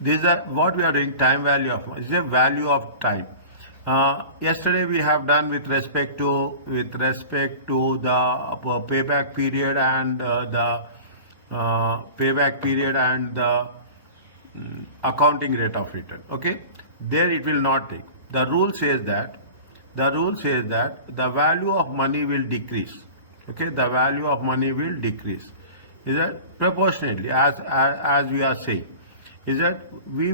This is what we are doing, time value of money. This is a value of time. Yesterday we have done with respect to the payback period and the accounting rate of return. Okay, there it will not take. The rule says that the value of money will decrease. Okay, the value of money will decrease. Is that proportionately as we are saying? Is that we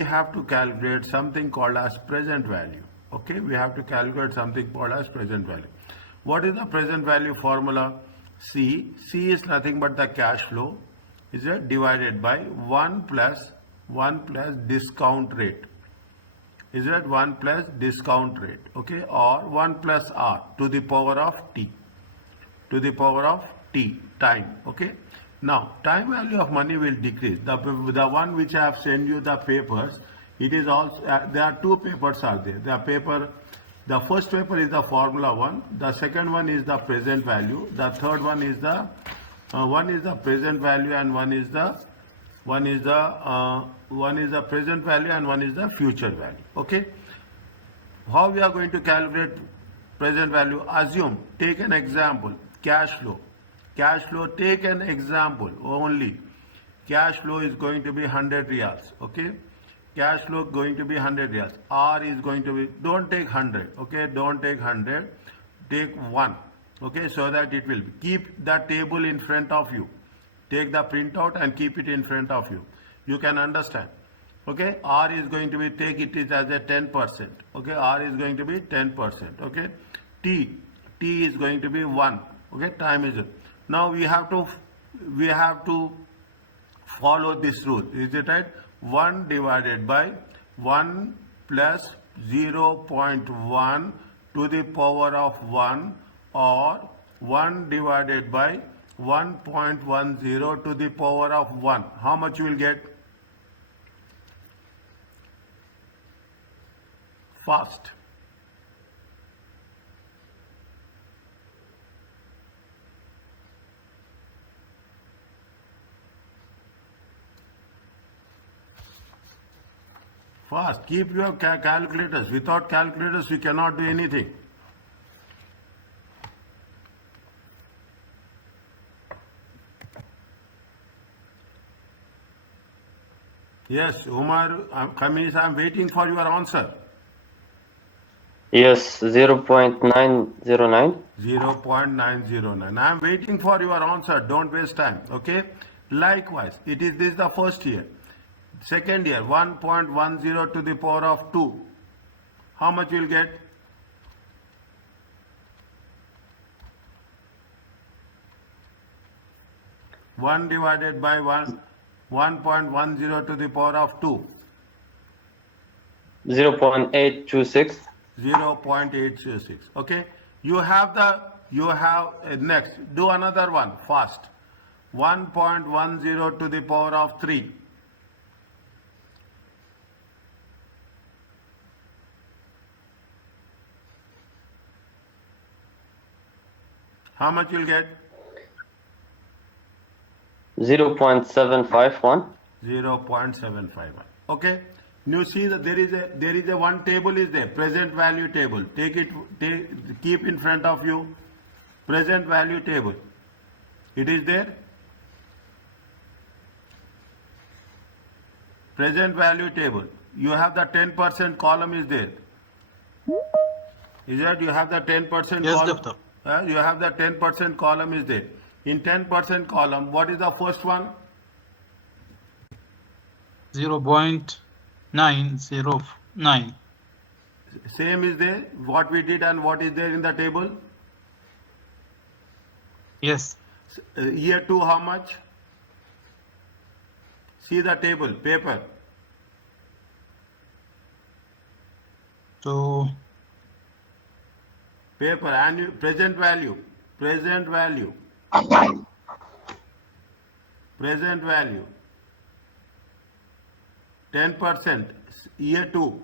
have to calculate something called as present value. Okay, we have to calculate something called as present value. What is the present value formula? C is nothing but the cash flow, is it, divided by 1 plus discount rate. Is that 1 plus discount rate, okay, or 1 plus R to the power of T, time, okay. Now, time value of money will decrease. The one which I have sent you the papers, it is also, there are two papers are there. The first paper is the formula one, the second one is the present value, the third one is the, one is the present value and one is the present value and one is the future value, okay. How we are going to calculate present value? Assume, take an example, cash flow, take an example only. Cash flow is going to be 100 riyals, okay. Cash flow going to be 100 riyals. R is going to be, don't take 100, okay, don't take 100, take 1, okay, so that it will be. Keep the table in front of you. Take the printout and keep it in front of you. You can understand, okay. R is going to be, take it is as a 10%, okay, R is going to be 10%, okay. T is going to be 1, okay, time is it. Now we have to follow this rule, is it right? 1 divided by 1 plus 0.1 to the power of 1, or 1 divided by 1.10 to the power of 1. How much you will get? Fast. Fast. Keep your calculators. Without calculators, we cannot do anything. Yes, Umar, Khamis, I am waiting for your answer. Yes, 0.909. 0.909. I am waiting for your answer. Don't waste time. Okay. Likewise, this is the first year. Second year, 1.10 to the power of 2. How much you will get? One divided by 1.10 to the power of 2. 0.826. 0.826. Okay. You have next. Do another one fast. 1.10 to the power of 3. How much you'll get? 0.751. 0.751. Okay. You see that there is a one table is there, present value table. Keep in front of you, present value table. It is there. Present value table. You have the 10% column is there. Is that you have the 10% Yes, column? doctor. You have the 10% column is there. In 10% column, what is the first one? 0.909. Same is there. What we did and what is there in the table? Yes. Year 2, how much? See the table, paper. So Paper, annual, present value. 10%, year 2,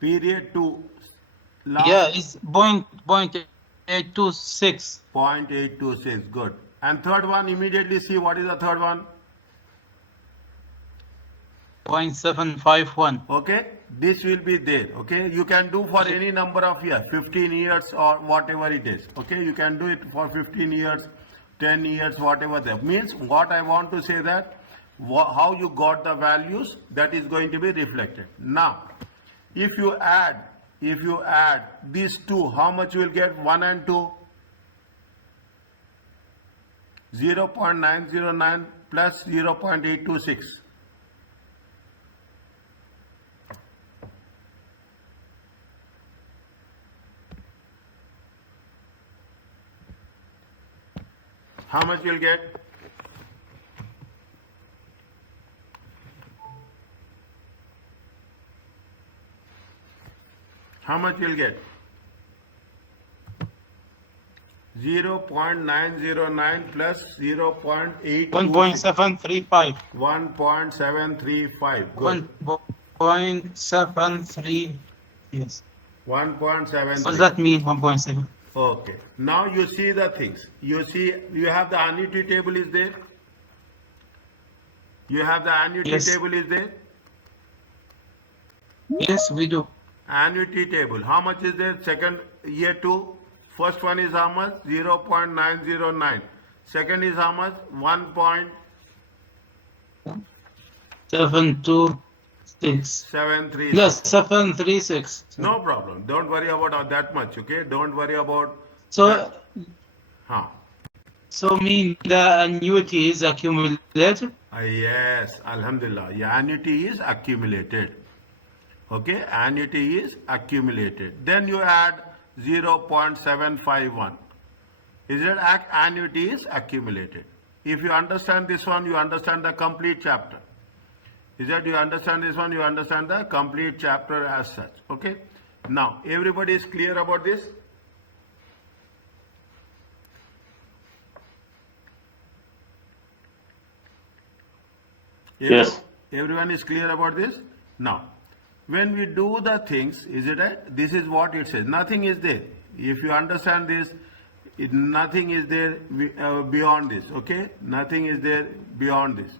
period 2. yeah, it's 0.826. 0.826, good. And third one, immediately see what is the third one? 0.751. Okay, this will be there. Okay, you can do for any number of years, 15 years or whatever it is. Okay, you can do it for 15 years, 10 years, whatever that means. What I want to say that how you got the values, that is going to be reflected. Now, if you add these two, how much you will get? 1 and 2. 0.909 plus 0.826. How much you'll get? How much you'll get? 0.909 plus 0.8. 1.735. 1.735. Good. 1.73. Yes. 1.73. What does that mean? 1.7. Okay. Now you see the things. You see, you have the annuity table is there. You have the annuity Yes. table is there. Yes, we do. Annuity table. How much is there? Second year 2. First one is how much? 0.909. Second is how much? 726. 1.736. Yes, 736. No problem. Don't worry about that much. Okay. Don't worry about. So, Huh. so mean the annuity is accumulated? Yes. Alhamdulillah. Yeah, annuity is accumulated. Okay. Annuity is accumulated. Then you add 0.751. Is it annuity is accumulated? If you understand this one, you understand the complete chapter. Is that you understand this one, you understand the complete chapter as such. Okay. Now, everybody is clear about this? Yes. Everyone is clear about this? Now, when we do the things, is it right? This is what it says. Nothing is there. If you understand this, nothing is there beyond this. Okay? Nothing is there beyond this.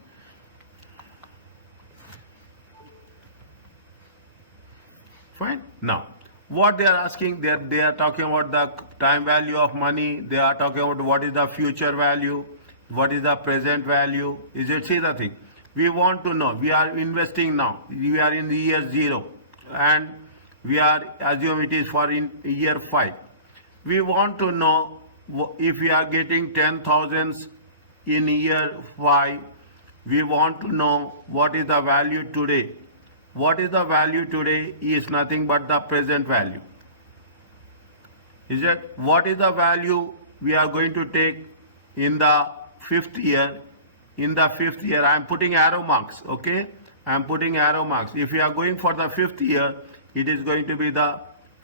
Fine. Now, what they are asking, they are talking about the time value of money. They are talking about what is the future value, what is the present value. Is it? See the thing. We want to know. We are investing now. We are in the year 0, and we are assume it is for in year 5. We want to know if we are getting 10,000 in year 5. We want to know what is the value today. What is the value today is nothing but the present value. Is it? What is the value we are going to take in the 5th year? In the 5th year, I am putting arrow marks. Okay, I am putting arrow marks. If we are going for the 5th year, it is going to be the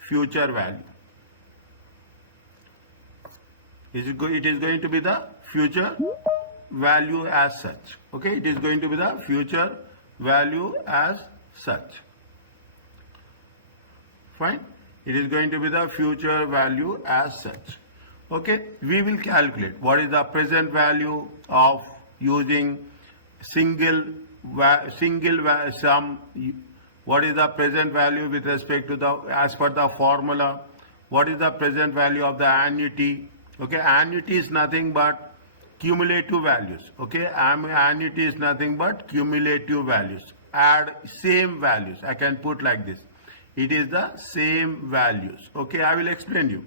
future value. It is going to be the future value as such. Okay, it is going to be the future value as such. Fine. It is going to be the future value as such. Okay, we will calculate what is the present value of using single sum. What is the present value with respect to the, as per the formula? What is the present value of the annuity? Okay, annuity is nothing but cumulative values. Okay, annuity is nothing but cumulative values. Add same values. I can put like this. It is the same values. Okay, I will explain you.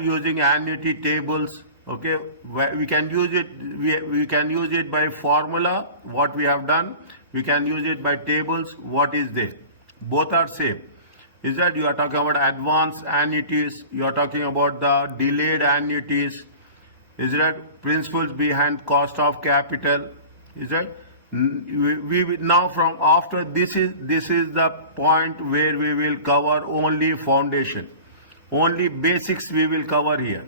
Using annuity tables. Okay, we can use it. We can use it by formula. What we have done. We can use it by tables. What is there? Both are same. Is that you are talking about advanced annuities? You are talking about the delayed annuities. Is that principles behind cost of capital? Is that we now from after this is the point where we will cover only foundation, only basics we will cover here.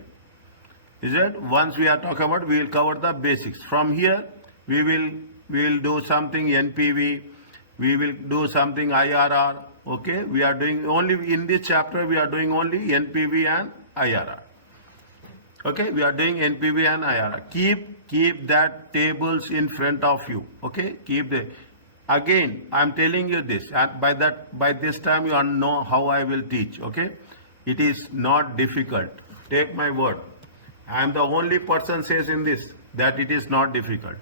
Is it? Once we are talking about, we will cover the basics. From here we will do something NPV, we will do something IRR. Okay, we are doing only in this chapter, we are doing only NPV and IRR. Okay, we are doing NPV and IRR. Keep that tables in front of you. Okay, keep the Again, I'm telling you this, and by this time you know how I will teach, okay? It is not difficult. Take my word. I am the only person says in this that it is not difficult.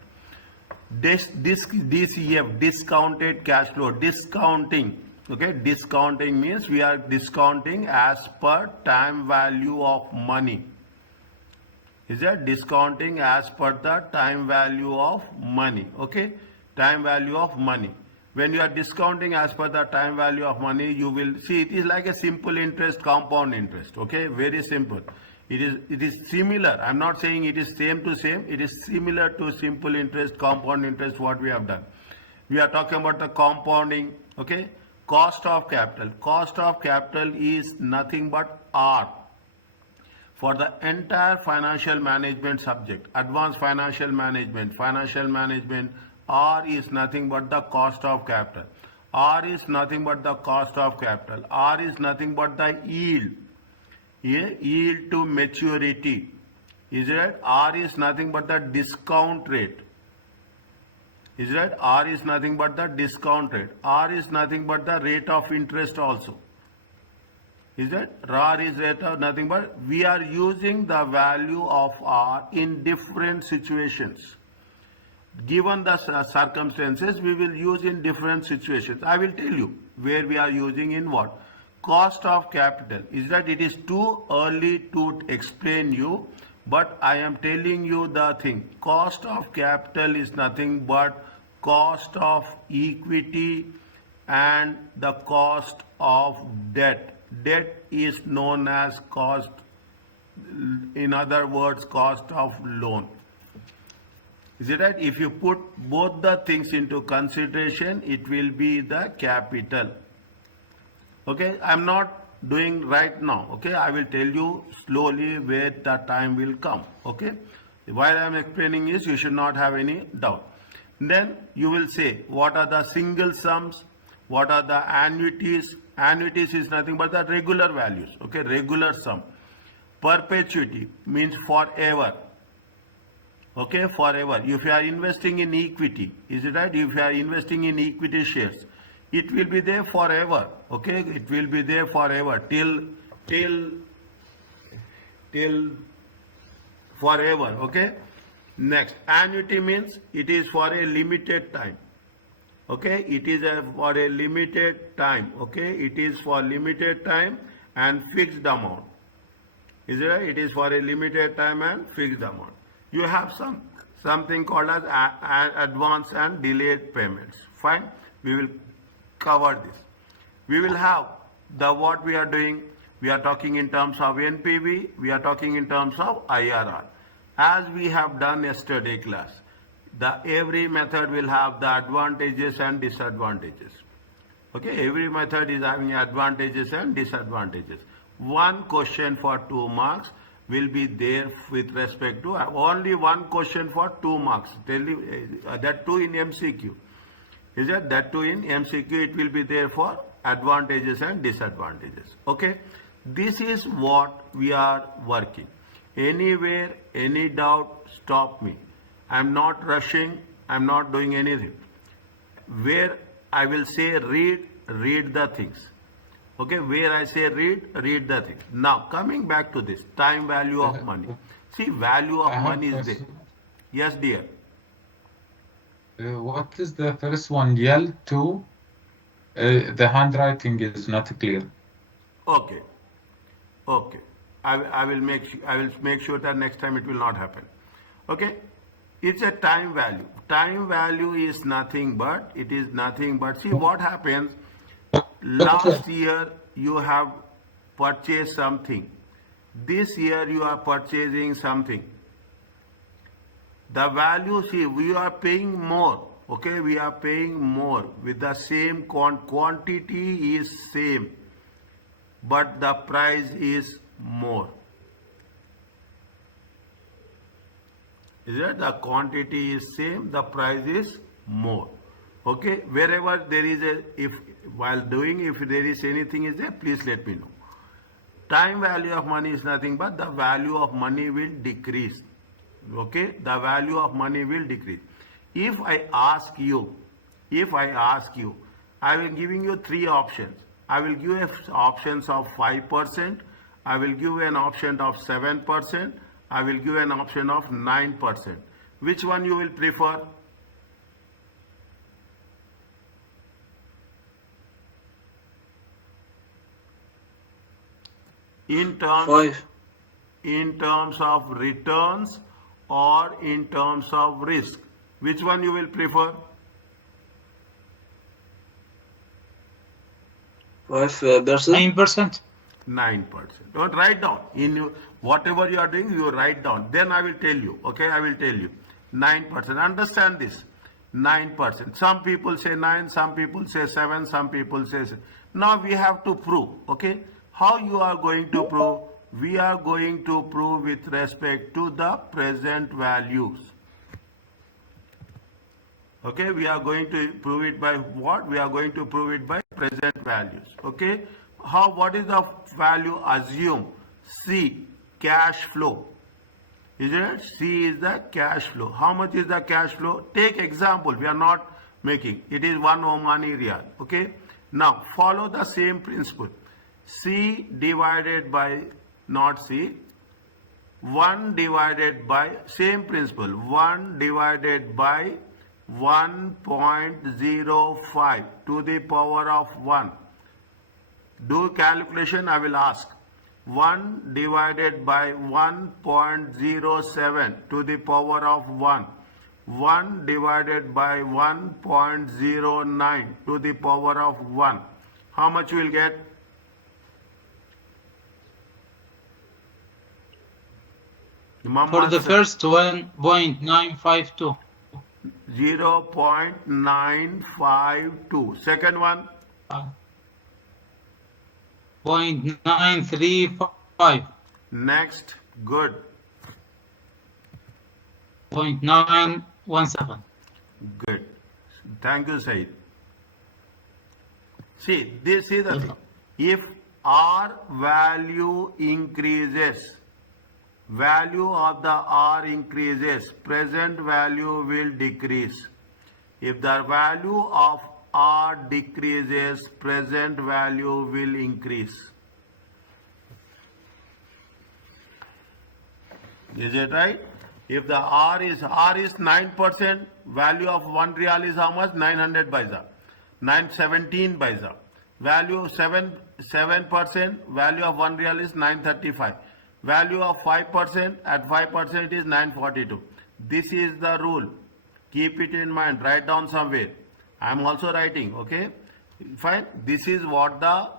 DCF, discounted cash flow, discounting, okay? Discounting means we are discounting as per time value of money. Is that discounting as per the time value of money, okay? Time value of money. When you are discounting as per the time value of money, you will see it is like a simple interest, compound interest, okay? Very simple. It is similar. I'm not saying it is same to same. It is similar to simple interest, compound interest, what we have done. We are talking about the compounding, okay? Cost of capital. Cost of capital is nothing but R. For the entire financial management subject, advanced financial management, R is nothing but the cost of capital. R is nothing but the cost of capital. R is nothing but the yield. Yield to maturity. Is it? R is nothing but the discount rate. Is it? R is nothing but the discount rate. R is nothing but the rate of interest also. Is it? R is rate of nothing but we are using the value of R in different situations. Given the circumstances, we will use in different situations. I will tell you where we are using in what. Cost of capital is that it is too early to explain you, but I am telling you the thing. Cost of capital is nothing but cost of equity and the cost of debt. Debt is known as cost, in other words, cost of loan. Is it right? If you put both the things into consideration, it will be the capital. Okay, I'm not doing right now. Okay, I will tell you slowly where the time will come. Okay, while I am explaining is you should not have any doubt. Then you will say what are the single sums, what are the annuities. Annuities is nothing but the regular values. Okay, regular sum. Perpetuity means forever. Okay, forever. If you are investing in equity, is it right? If you are investing in equity shares, it will be there forever. Okay, it will be there forever till forever. Okay. Next, annuity means it is for a limited time. Okay, it is for a limited time. Okay, it is for limited time and fixed amount. Is it right? It is for a limited time and fixed amount. You have something called as advance and delayed payments. Fine, we will cover this. We will have the what we are doing. We are talking in terms of NPV. We are talking in terms of IRR. As we have done yesterday class, every method will have the advantages and disadvantages. Okay, every method is having advantages and disadvantages. One question for 2 marks will be there with respect to only one question for 2 marks. Tell you that too in MCQ. Is that too in MCQ? It will be there for advantages and disadvantages. Okay, this is what we are working. Anywhere, any doubt, stop me. I'm not rushing. I'm not doing anything. Where I will say read the things. Okay, where I say read the things. Now, coming back to this, time value of money. See, value of money is there. Yes, dear. What is the first one? L2? The handwriting is not clear. Okay. I will make sure that next time it will not happen. Okay. It's a time value. Time value is nothing but, see what happens. Last year you have purchased something. This year you are purchasing something. The value, see, we are paying more. Okay, we are paying more with the same quantity is same, but the price is more. Is that the quantity is same, the price is more. Okay, wherever there is if there is anything is there, please let me know. Time value of money is nothing but the value of money will decrease. Okay, the value of money will decrease. If I ask you if I ask you, I will giving you three options. I will give you options of 5%, I will give you an option of 7%, I will give you an option of 9%. Which one you will prefer? In terms, 5. in terms of returns or in terms of risk, which one you will prefer? 5%. 9%. 9%. Don't write down. In you, whatever you are doing, you write down. Then I will tell you. Okay, I will tell you. 9%. Understand this. 9%. Some people say 9, some people say 7, some people say 6. Now we have to prove. Okay, how you are going to prove? We are going to prove with respect to the present values. Okay, we are going to prove it by what? We are going to prove it by present values. Okay, how, what is the value? Assume C, cash flow. Isn't it? C is the cash flow. How much is the cash flow? Take example. We are not making. It is 1 Omani Riyal. Okay. Now follow the same principle. C divided by, not C, 1 divided by, same principle, 1 divided by 1.05 to the power of 1. Do calculation, I will ask. 1 divided by 1.07 to the power of 1. 1 divided by 1.09 to the power of 1. How much you will get? For the first one, 0.952. 0.952. Second one? 0.935. Next. Good. 0.917. Good. Thank you, Said. See, this is the thing. If R value increases, value of the R increases, present value will decrease. If the value of R decreases, present value will increase. Is it right? If the R is 9%, value of 1 Riyal is how much? 900 paisa. 917 paisa. Value 7%, value of 1 Riyal is 935. Value of 5%, at 5% it is 942. This is the rule. Keep it in mind. Write down somewhere. I am also writing. Okay. Fine. This is what the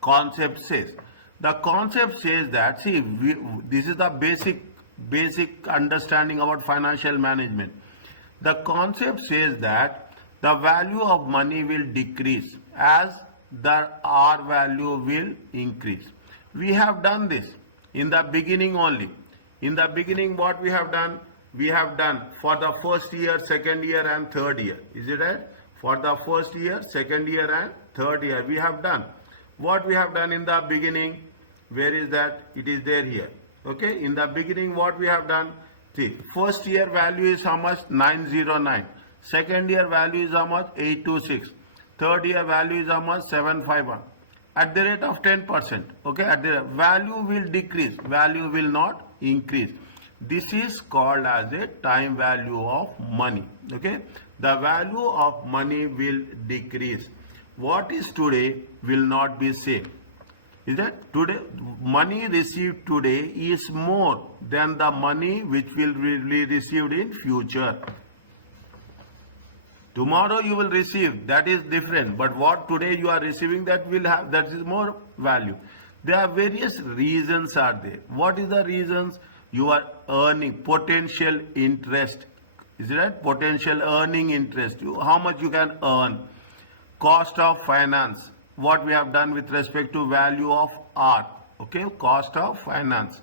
concept says. The concept says that, see, this is the basic understanding about financial management. The concept says that the value of money will decrease as the R value will increase. We have done this in the beginning only. In the beginning, what we have done? We have done for the first year, second year and third year. Is it right? For the first year, second year and third year, we have done. What we have done in the beginning? Where is that? It is there here. Okay. In the beginning, what we have done? See, first year value is how much? 909. Second year value is how much? 826. Third year value is how much? 751. At the rate of 10%. Okay. At the value will decrease. Value will not increase. This is called as a time value of money. Okay. The value of money will decrease. What is today will not be same. Is that today money received today is more than the money which will be received in future. Tomorrow you will receive, that is different, but what today you are receiving, that will have, that is more value. There are various reasons are there. What is the reasons? You are earning potential interest. Is it right? Potential earning interest. How much you can earn. Cost of finance. What we have done with respect to value of R. Okay, cost of finance.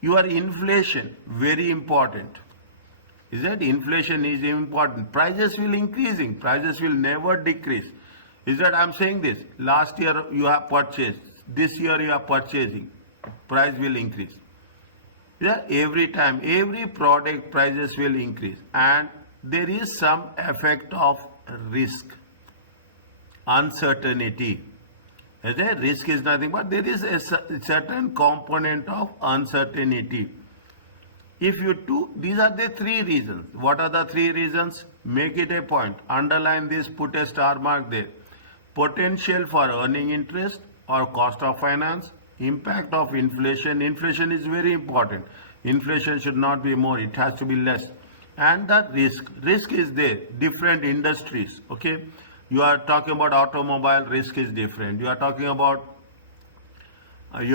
Your inflation, very important. Is that inflation is important. Prices will increasing. Prices will never decrease. Is that I'm saying this? Last year you have purchased. This year you are purchasing. Price will increase. Yeah, every time, every product prices will increase. And there is some effect of risk, uncertainty. Risk is nothing but there is a certain component of uncertainty. If you do, these are the three reasons. What are the three reasons? Make it a point. Underline this, put a star mark there. Potential for earning interest or cost of finance, impact of inflation. Inflation is very important. Inflation should not be more, it has to be less. And the risk. Risk is there, different industries. Okay. You are talking about automobile, risk is different. You are talking about the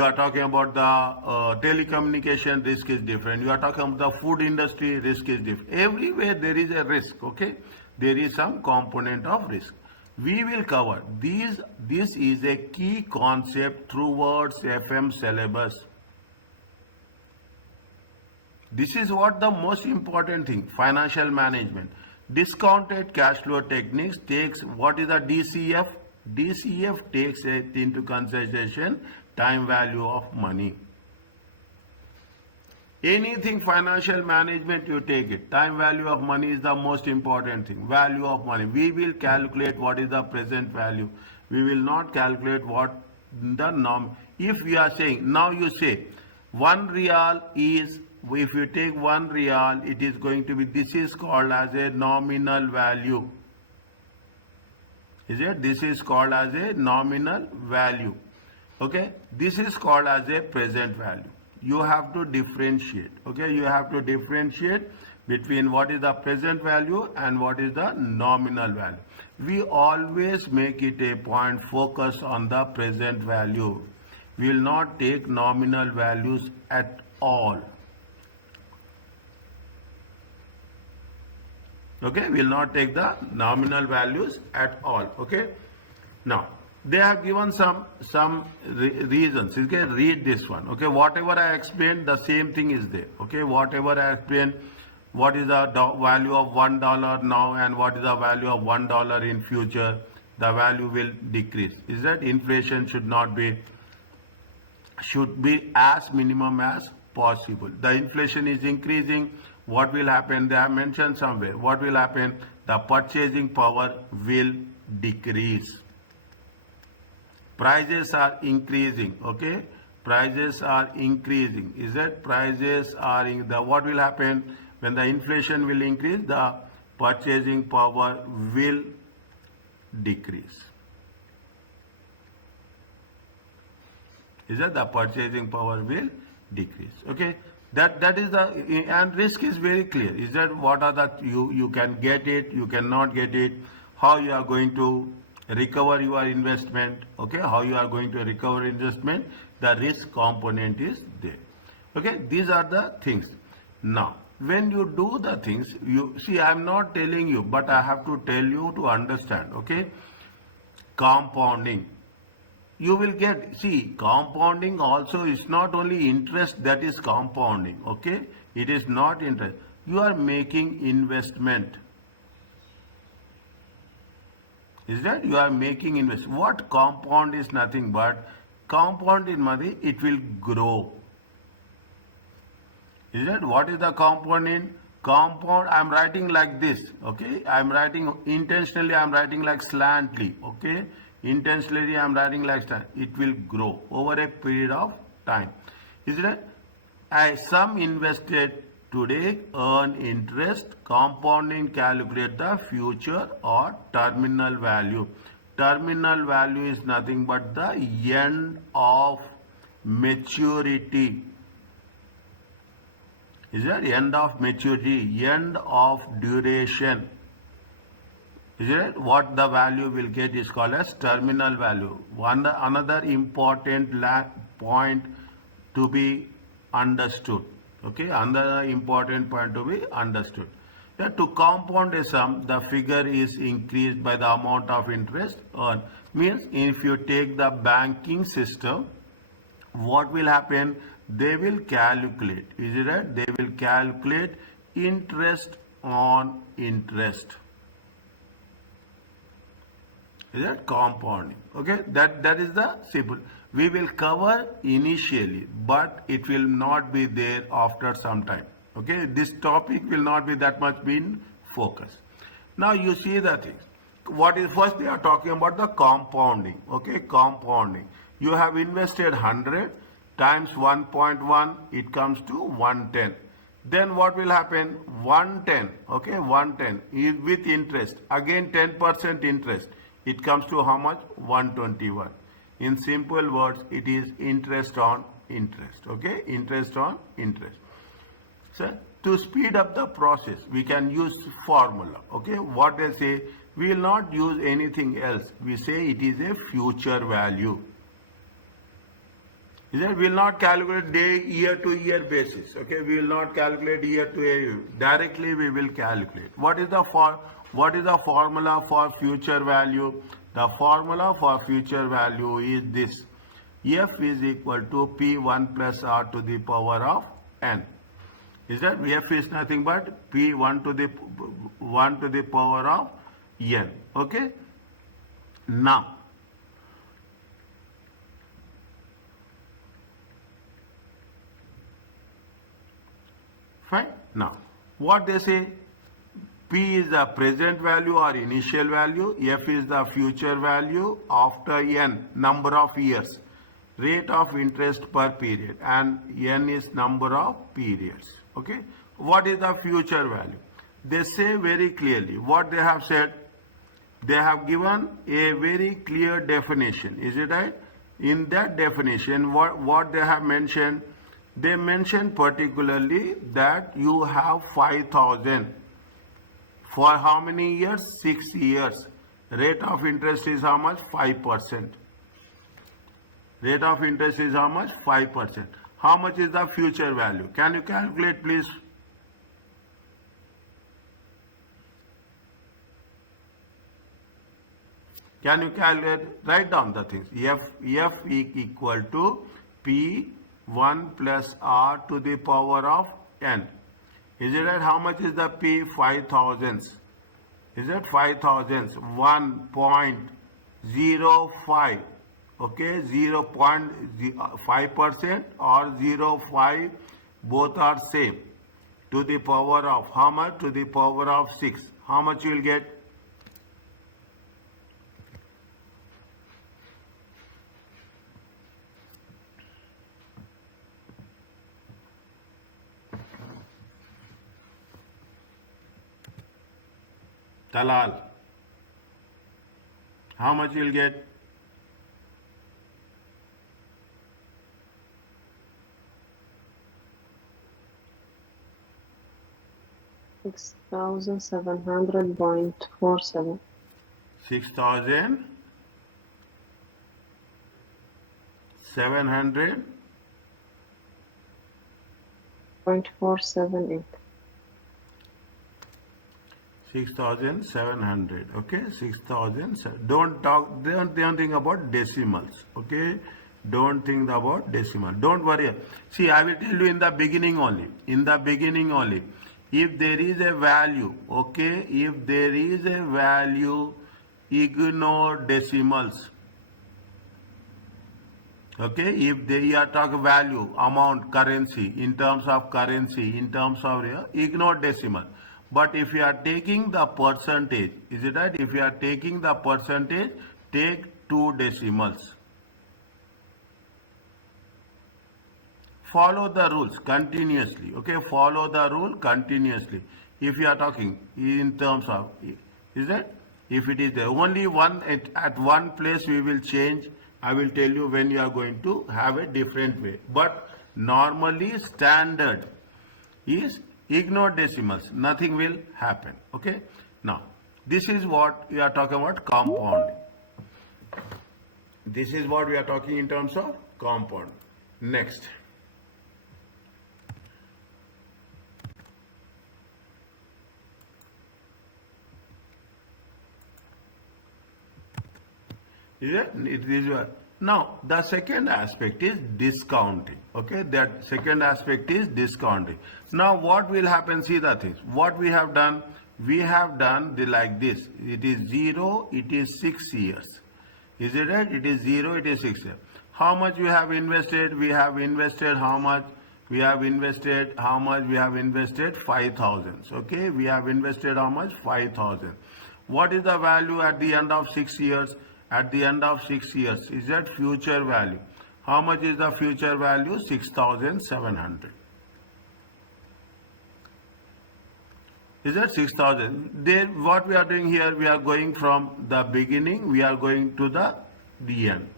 telecommunication, risk is different. You are talking about the food industry, risk is different. Everywhere there is a risk, okay? There is some component of risk. We will cover these. This is a key concept towards FM syllabus. This is what the most important thing, financial management. Discounted cash flow techniques takes, what is the DCF? DCF takes it into consideration time value of money. Anything financial management you take it, time value of money is the most important thing. Value of money. We will calculate what is the present value. We will not calculate what the norm. If we are saying, now you say 1 real is, if you take 1 real, it is going to be, this is called as a nominal value. Is it? This is called as a nominal value. Okay. This is called as a present value. You have to differentiate. Okay. You have to differentiate between what is the present value and what is the nominal value. We always make it a point, focus on the present value. We will not take nominal values at all. Okay, we will not take the nominal values at all. Okay. Now, they have given some reasons. Okay, read this one. Okay, whatever I explained, the same thing is there. Okay, whatever I explained, what is the value of $1 now and what is the value of $1 in future, the value will decrease. Is that inflation should be as minimum as possible. The inflation is increasing. What will happen? They have mentioned somewhere. What will happen? The purchasing power will decrease. Prices are increasing. Okay, prices are increasing. Is that prices are in the, what will happen when the inflation will increase? The purchasing power will decrease. Is that the purchasing power will decrease? Okay. That is the, and risk is very clear. Is that what are the, you can get it, you cannot get it, how you are going to recover your investment, okay, how you are going to recover investment, the risk component is there. Okay, these are the things. Now, when you do the things, you see, I am not telling you, but I have to tell you to understand, okay, compounding. You will get, see, compounding also is not only interest that is compounding, okay? It is not interest. You are making investment. Is that you are making investment? What compound is nothing but compound in money, it will grow. Is that what is the compound in? Compound, I am writing like this, okay? I am writing intentionally, I am writing like slantly, okay? Intentionally I am writing like that. It will grow over a period of time. Is it? Some invested today earn interest. Compounding calculate the future or terminal value. Terminal value is nothing but the end of maturity. Is that end of maturity? End of duration. Is it? What the value will get is called as terminal value. Another important point to be understood. Okay, another important point to be understood. That to compound a sum, the figure is increased by the amount of interest earned. Means if you take the banking system, what will happen? They will calculate. Is it right? They will calculate interest on interest. Is that compounding? Okay, that is the simple. We will cover initially, but it will not be there after some time. Okay, this topic will not be that much been focus. Now you see the things. What is first they are talking about the compounding. Okay, compounding. You have invested 100 times 1.1, it comes to 110. Then what will happen? 110, okay, 110 is with interest. Again 10% interest. It comes to how much? 121. In simple words, it is interest on interest, okay, interest on interest. So to speed up the process, we can use formula, okay. What they say, we will not use anything else. We say it is a future value. We will not calculate day, year to year basis, okay. We will not calculate year to year. Directly we will calculate. What is the formula for future value? The formula for future value is this. F is equal to P1 plus R to the power of N. Is that F is nothing but P1 to the power of N. Okay. Now, fine. Now, what they say? P is the present value or initial value. F is the future value after N, number of years. Rate of interest per period. And N is number of periods. Okay. What is the future value? They say very clearly. What they have said, they have given a very clear definition. Is it right? In that definition, what they have mentioned, they mentioned particularly that you have 5,000. For how many years? 6 years. Rate of interest is how much? 5%. Rate of interest is how much? 5%. How much is the future value? Can you calculate, please? Can you calculate? Write down the things. F equal to P1 plus R to the power of N. Is it right? How much is the P? 5,000. Is it 5,000? 1.05. Okay, 0.5% or 0.5, both are same. To the power of how much? To the power of 6. How much you will get? Talal. How much you will get? $6,700.47. 6,700. 0.478. 6,700. Okay, 6,000. Don't think about decimals. Okay, don't think about decimal. Don't worry. See, I will tell you in the beginning only. In the beginning only. If there is a value, okay, if there is a value, ignore decimals. Okay, if they are talking value, amount, currency, in terms of currency, in terms of ignore decimal. But if you are taking the percentage, is it right? If you are taking the percentage, take 2 decimals. Follow the rules continuously. Okay, follow the rule continuously. If you are talking in terms of, is that? If it is the only one at one place we will change, I will tell you when you are going to have a different way. But normally standard is ignore decimals. Nothing will happen. Okay. Now, this is what we are talking about compounding. This is what we are talking in terms of compound. Next. Is it? It is now the second aspect is discounting. Okay, that second aspect is discounting. Now what will happen? See the things. What we have done like this. It is 0. It is 6 years. Is it right? It is 0. It is 6 years. How much we have invested? We have invested how much? We have invested how much? We have invested 5,000. Okay, we have invested how much? 5,000. What is the value at the end of 6 years? At the end of 6 years, is that future value? How much is the future value? 6,700. Is that 6,000? Then what we are doing here, we are going from the beginning, we are going to the end.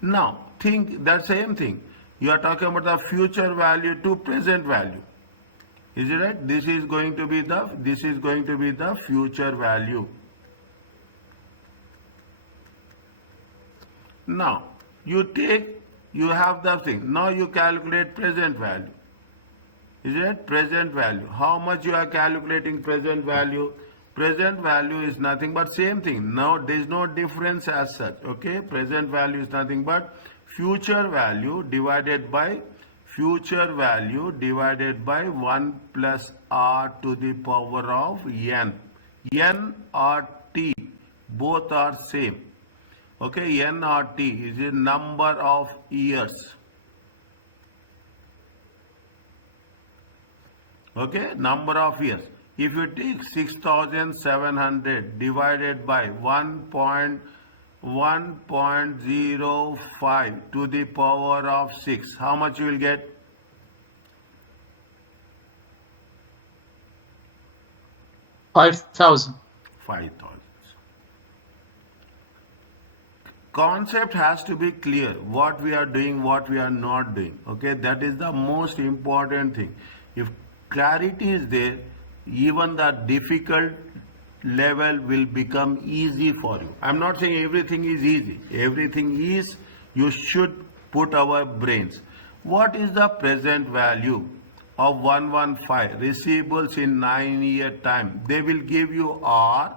Now, think that same thing. You are talking about the future value to present value. Is it right? This is going to be the future value. Now, you have the thing. Now you calculate present value. Is it present value? How much you are calculating present value? Present value is nothing but same thing. Now there is no difference as such. Okay, present value is nothing but future value divided by 1 plus r to the power of n. N or t, both are same. Okay, n or t is a number of years. Okay, number of years. If you take 6,700 divided by 1.05 to the power of 6, how much you will get? $5,000. 5,000. Concept has to be clear. What we are doing, what we are not doing. Okay, that is the most important thing. If clarity is there, even the difficult level will become easy for you. I'm not saying everything is easy. Everything is, you should put our brains. What is the present value of 115 receivables in 9-year time? They will give you R,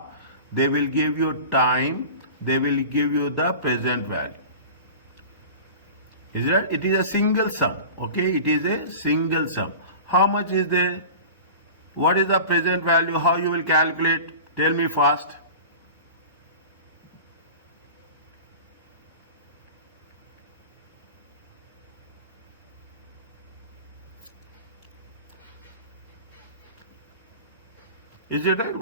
they will give you time, they will give you the present value. Is that? It is a single sum. Okay, it is a single sum. How much is there? What is the present value? How you will calculate? Tell me fast. Is it right?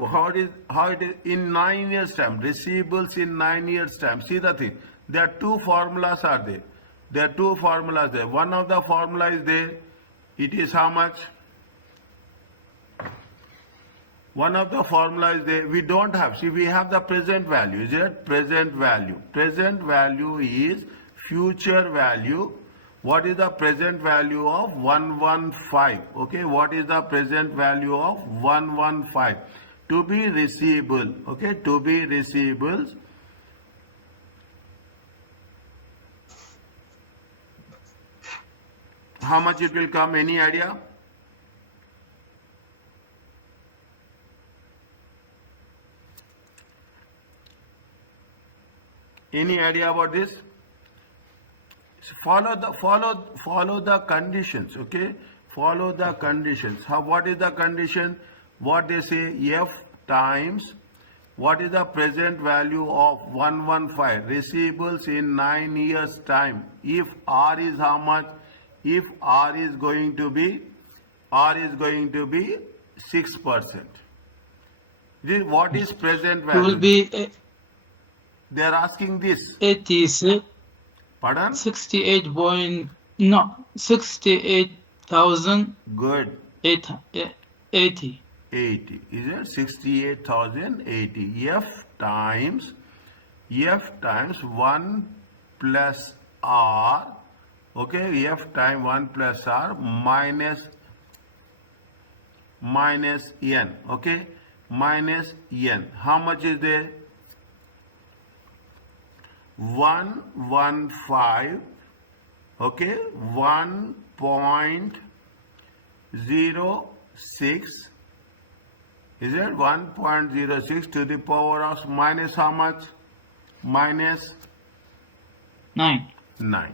How it is in 9 years time? Receivables in 9 years time. See the thing. There are two formulas are there. There are two formulas there. One of the formula is there. It is how much? One of the formula is there. We don't have. See, we have the present value. Is it? Present value. Present value is future value. What is the present value of 115? Okay, what is the present value of 115? To be receivable. Okay, to be receivables. How much it will come? Any idea? Any idea about this? Follow the conditions. Okay, follow the conditions. What is the condition? What they say, F times what is the present value of 115 receivables in 9 years time. If R is how much? If R is going to be 6%. What is present It value? will be They are asking this. 86. Pardon? 68,000. Good. 80. 80. Is it 68,080? F times 1 plus R. Okay, F times 1 plus R minus N. Okay, minus N. How much is there? 115. Okay, 1.06. Is it 1.06 to the power of minus how much? Minus 9. 9.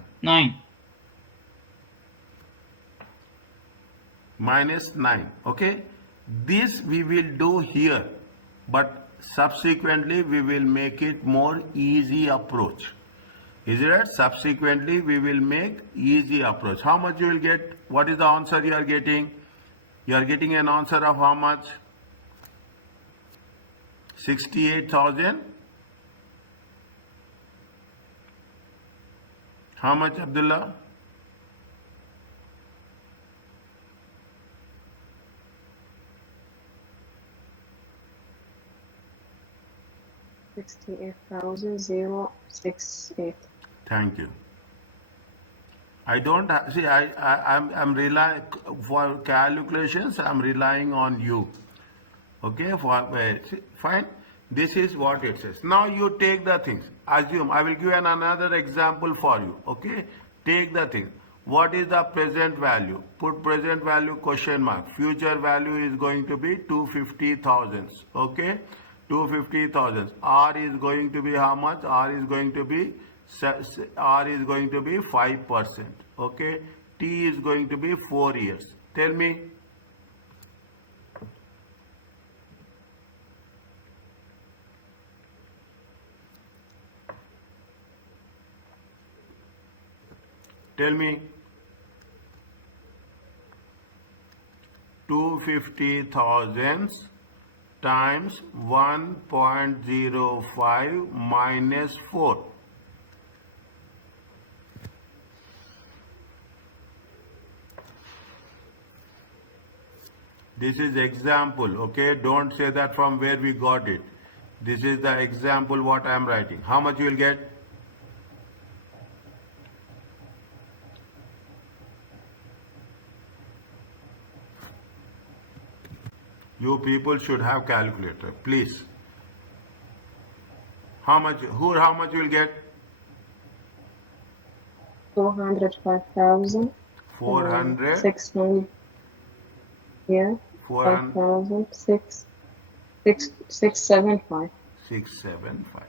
Minus 9. Okay, this we will do here, but subsequently we will make it more easy approach. Is it right? Subsequently, we will make easy approach. How much you will get? What is the answer you are getting? You are getting an answer of how much? 68,000. How much, Abdullah? $68,068. Thank you. I don't have, see, I'm relying for calculations. I'm relying on you. Okay, fine. This is what it says. Now you take the things. Assume I will give another example for you. Okay, take the things. What is the present value? Put present value question mark. Future value is going to be 250,000. Okay, 250,000. R is going to be how much? R is going to be 5%. Okay, T is going to be 4 years. Tell me. Tell me. 250,000 times 1.05 minus 4. This is example, okay? Don't say that from where we got it. This is the example what I am writing. How much you will get? You people should have calculator, please. How much you will get? 405,000. 400. 600. Yeah. 400. 5,000. 675. 675.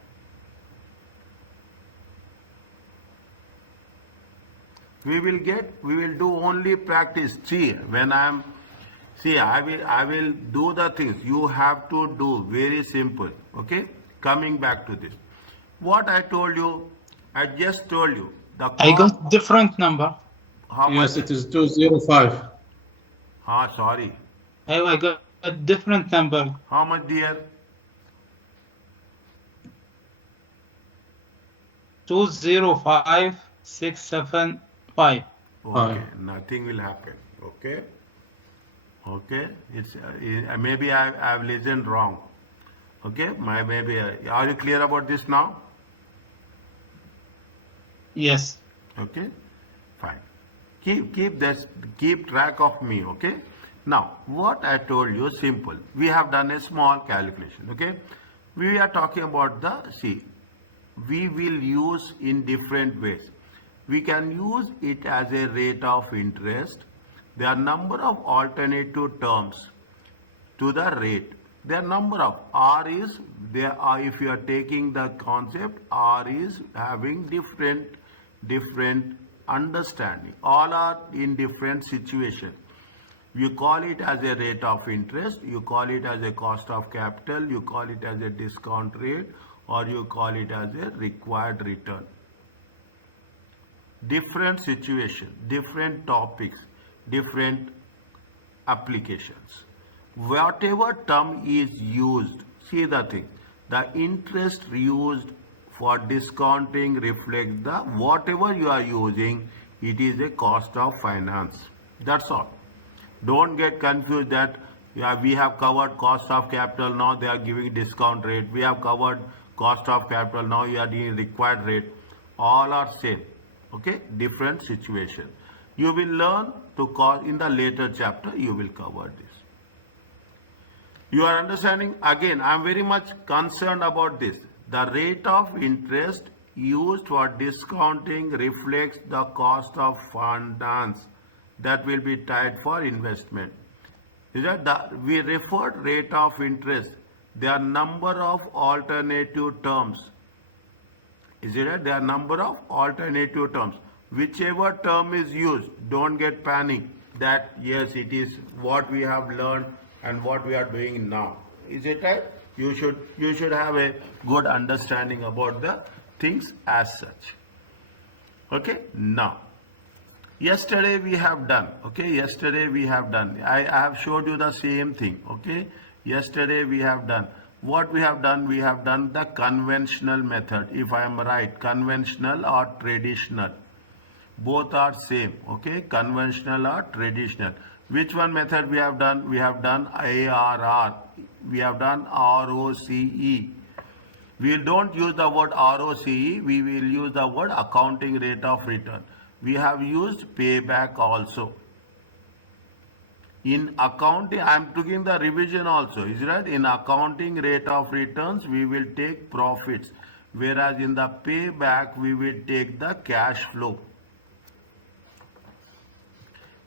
We will do only practice. See, I will do the things. You have to do very simple. Okay? Coming back to this. What I told you, I just told you. I got different number. How Yes, much? it is 205. Sorry. I got a different number. How much, dear? 205,675. Okay, nothing will happen. Okay? Okay? It's maybe I've listened wrong. Okay? Maybe. Are you clear about this now? Yes. Okay, fine. Keep track of me. Okay. Now, what I told you, simple. We have done a small calculation. Okay. We are talking about we will use in different ways. We can use it as a rate of interest. There are number of alternative terms to the rate. There are number of R is there are, if you are taking the concept, R is having different understanding. All are in different situations. You call it as a rate of interest, you call it as a cost of capital, you call it as a discount rate, or you call it as a required return. Different situations, different topics, different applications. Whatever term is used, see the thing, the interest used for discounting reflects the whatever you are using, it is a cost of finance. That's all. Don't get confused that we have covered cost of capital, now they are giving discount rate. We have covered cost of capital, now you are doing required rate. All are same. Okay, different situation. You will learn to call in the later chapter, you will cover this. You are understanding? Again, I am very much concerned about this. The rate of interest used for discounting reflects the cost of finance that will be tied for investment. Is that we referred rate of interest? There are number of alternative terms. Is it right? There are number of alternative terms. Whichever term is used, don't get panic that yes, it is what we have learned and what we are doing now. Is it right? You should have a good understanding about the things as such. Okay, now yesterday we have done, okay, yesterday we have done, I have showed you the same thing, okay. Yesterday we have done, what we have done the conventional method, if I am right, conventional or traditional, both are same, okay, conventional or traditional. Which one method we have done? We have done ARR, we have done ROCE. We don't use the word ROCE, we will use the word accounting rate of return. We have used payback also. In accounting, I am taking the revision also, is right? In accounting rate of returns, we will take profits, whereas in the payback, we will take the cash flow.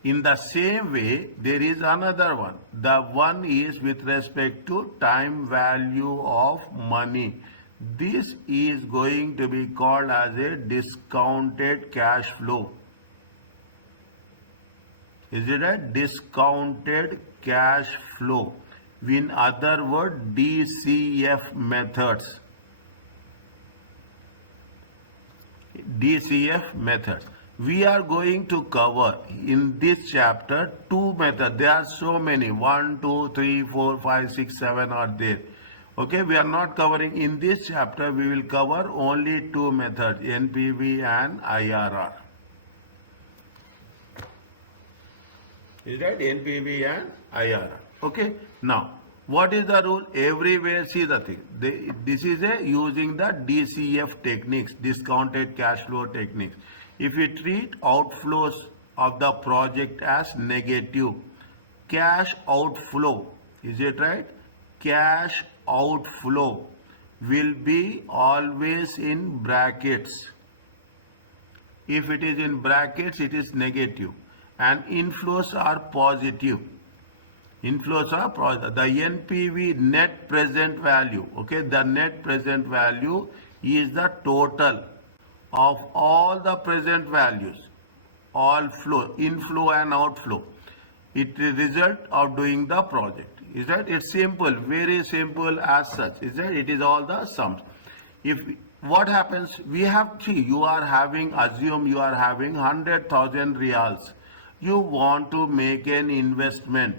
In the same way, there is another one. The one is with respect to time value of money. This is going to be called as a discounted cash flow. Is it a discounted cash flow? In other words, DCF methods. DCF methods. We are going to cover in this chapter two methods. There are so many, 1, 2, 3, 4, 5, 6, 7 are there. Okay, we are not covering in this chapter, we will cover only two methods, NPV and IRR. Is that NPV and IRR? Okay, now what is the rule? Everywhere, see the thing. This is using the DCF techniques, discounted cash flow techniques. If we treat outflows of the project as negative, cash outflow, is it right? Cash outflow will be always in brackets. If it is in brackets, it is negative, and inflows are positive. Inflows are positive. The NPV, net present value, okay, the net present value is the total of all the present values, all flow, inflow and outflow. It is the result of doing the project. Is that? It's simple, very simple as such. Is that? It is all the sums. If what happens, we have three. You are having, assume you are having 100,000 reals. You want to make an investment.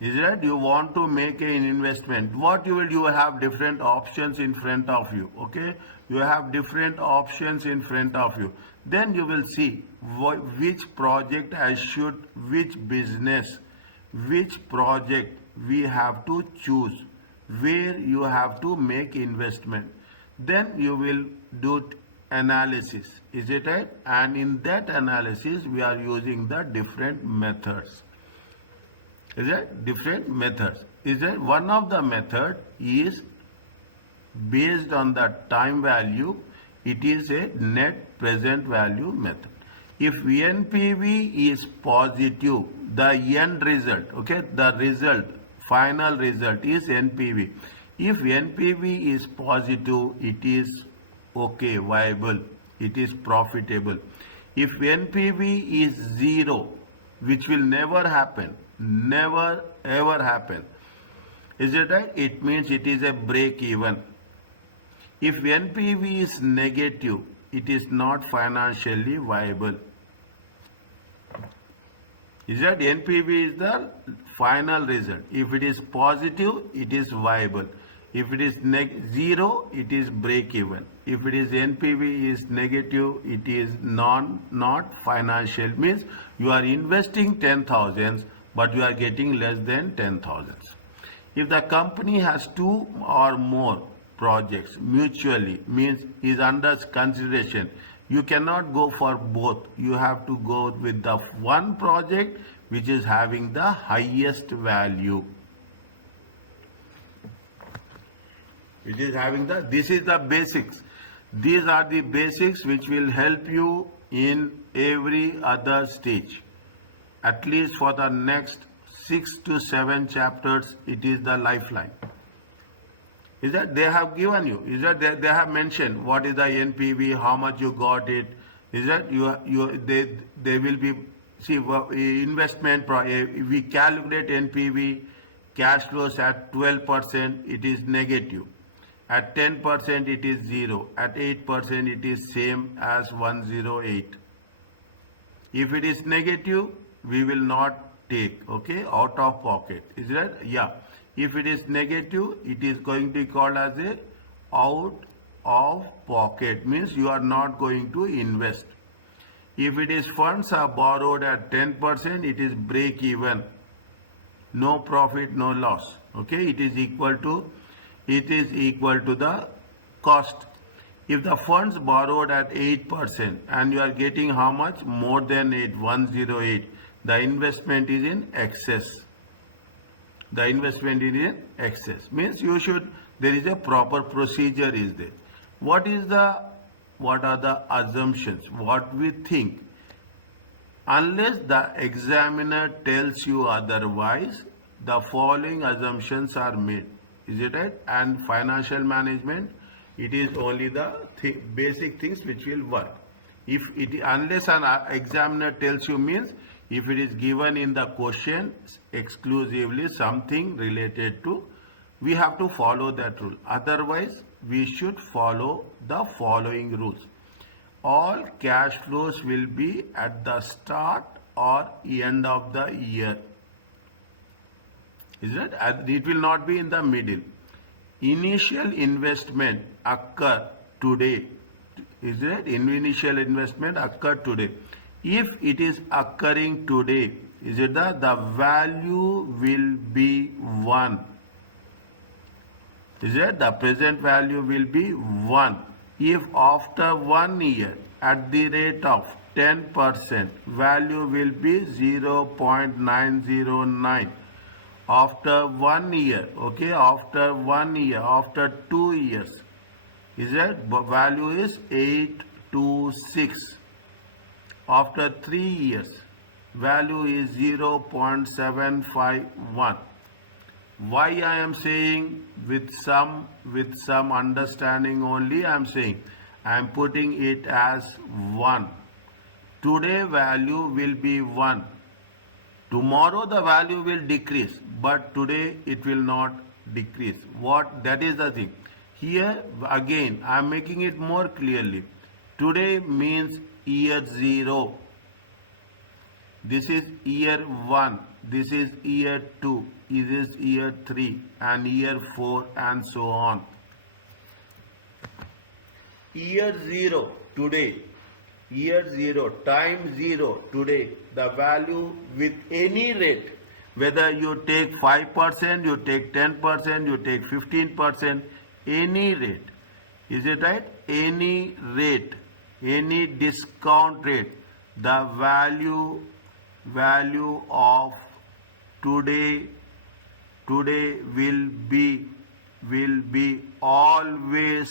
Is that? You want to make an investment. What you will do? You have different options in front of you. Okay, you have different options in front of you. Then you will see which project I should, which business, which project we have to choose, where you have to make investment. Then you will do analysis. Is it right? And in that analysis, we are using the different methods. Is it? Different methods. Is it? One of the method is based on the time value. It is a net present value method. If NPV is positive, the end result, okay, the result, final result is NPV. If NPV is positive, it is okay, viable, it is profitable. If NPV is 0, which will never happen, never ever happen, is it right? It means it is a break even. If NPV is negative, it is not financially viable. Is that? NPV is the final result. If it is positive, it is viable. If it is 0, it is break even. If it is NPV is negative, it is not financial. Means you are investing 10,000, but you are getting less than 10,000. If the company has 2 or more projects mutually, means is under consideration, you cannot go for both. You have to go with the one project which is having the highest value. It is having the, this is the basics. These are the basics which will help you in every other stage. At least for the next 6 to 7 chapters, it is the lifeline. Is that they have given you? Is that they have mentioned what is the NPV, how much you got it? Is that they will be, see, investment, we calculate NPV, cash flows at 12%, it is negative. At 10% it is 0. At 8% it is same as 108. If it is negative, we will not take, okay, out of pocket. Is that? Yeah. If it is negative, it is going to be called as a out of pocket, means you are not going to invest. If it is funds are borrowed at 10%, it is break even. No profit, no loss. Okay, it is equal to the cost. If the funds borrowed at 8% and you are getting how much? More than 108. The investment is in excess. The investment is in excess. Means there is a proper procedure is there. What are the assumptions? What we think? Unless the examiner tells you otherwise, the following assumptions are made. Is it right? And financial management, it is only the basic things which will work. Unless an examiner tells you, means if it is given in the question exclusively something related to, we have to follow that rule. Otherwise, we should follow the following rules. All cash flows will be at the start or end of the year. Is it? It will not be in the middle. Initial investment occur today. Is it? Initial investment occur today. If it is occurring today, is it the value will be 1. Is it? The present value will be 1. If after 1 year at the rate of 10%, value will be 0.909. After 1 year, okay, after 1 year, after 2 years, is it? Value is 826. After 3 years, value is 0.751. Why I am saying with some understanding only, I am saying I am putting it as 1. Today value will be 1. Tomorrow the value will decrease, but today it will not decrease. That is the thing. Here again I am making it more clearly. Today means year 0. This is year 1. This is year 2. This is year 3 and year 4 and so on. Year 0 today. Year 0, time 0 today, the value with any rate, whether you take 5%, you take 10%, you take 15%, any rate. Is it right? Any rate, any discount rate, the value of today will be always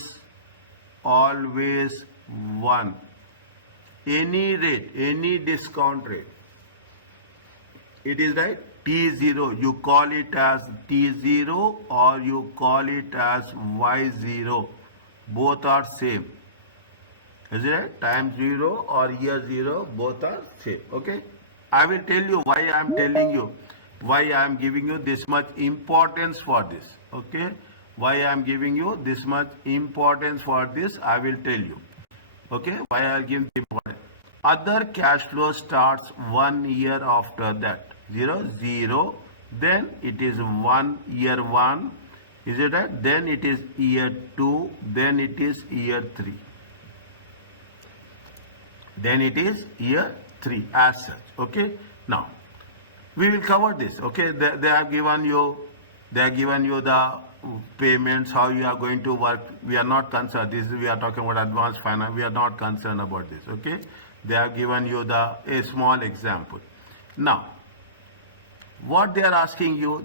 1. Any rate, any discount rate. It is right? T0, you call it as T0 or you call it as Y0. Both are same. Is it right? Time 0 or year 0, both are same. Okay? I will tell you why I am telling you, why I am giving you this much importance for this. Okay? Why I am giving you this much importance for this, I will tell you. Okay, why I will give the importance. Other cash flow starts 1 year after that. 0. Then it is 1 year 1. Is it right? Then it is year 2. Then it is year 3. Then it is year 3 as such. Okay. Now we will cover this. Okay. They have given you the payments, how you are going to work. We are not concerned. We are talking about advanced finance. We are not concerned about this. Okay. They have given you a small example. Now, what they are asking you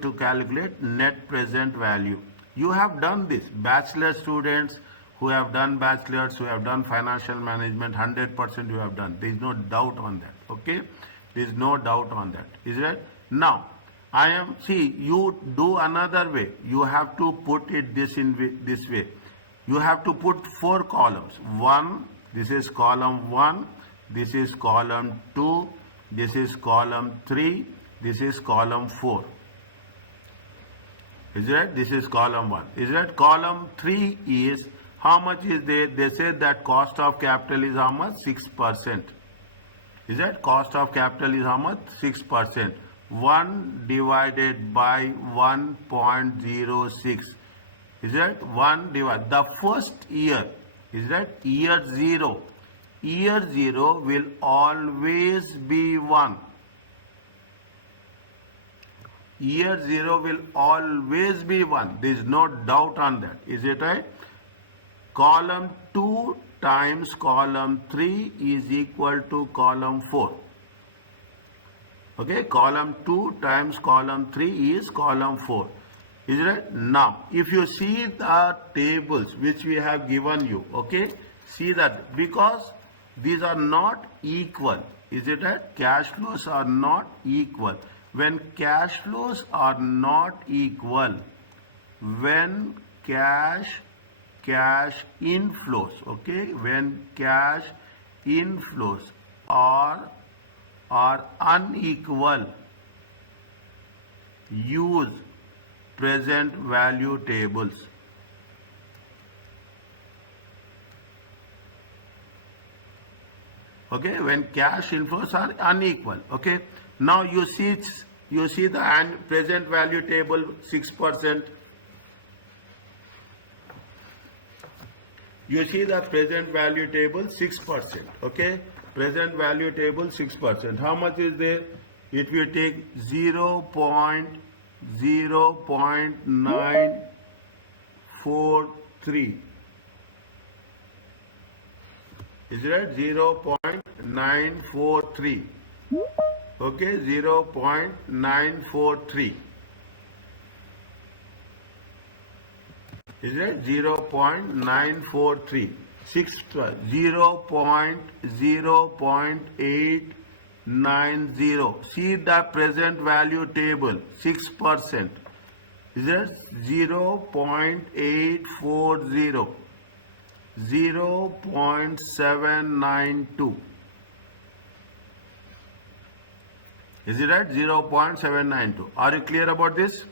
to calculate net present value. You have done this. Bachelor students who have done bachelors, who have done financial management, 100% you have done. There is no doubt on that. Okay. There is no doubt on that. Is it? Now, you do another way. You have to put it this way. You have to put 4 columns. 1, this is column 1, this is column 2, this is column 3, this is column 4. Is that this is column 1? Is that column 3 is how much is there? They said that cost of capital is how much? 6%. Is that cost of capital is how much? 6%. 1 divided by 1.06. Is that 1 divided? The first year, is that year 0? Year 0 will always be 1. Year 0 will always be 1. There is no doubt on that. Is it right? Column 2 times column 3 is equal to column 4. Okay, column 2 times column 3 is column 4. Is it right? Now, if you see the tables which we have given you, okay, see that because these are not equal, is it right? Cash flows are not equal. When cash flows are not equal, when cash inflows, okay, when cash inflows are unequal, use present value tables. Okay, when cash inflows are unequal. Okay, now you see the present value table 6%. You see the present value table 6%. Okay, present value table 6%. How much is there? If you take 0.943, is it right? 0.943. Okay, 0.943. Is it 0.943? 0.890. See the present value table 6%. Is it 0.840? 0.792. Is it right? 0.792. Are you clear about this?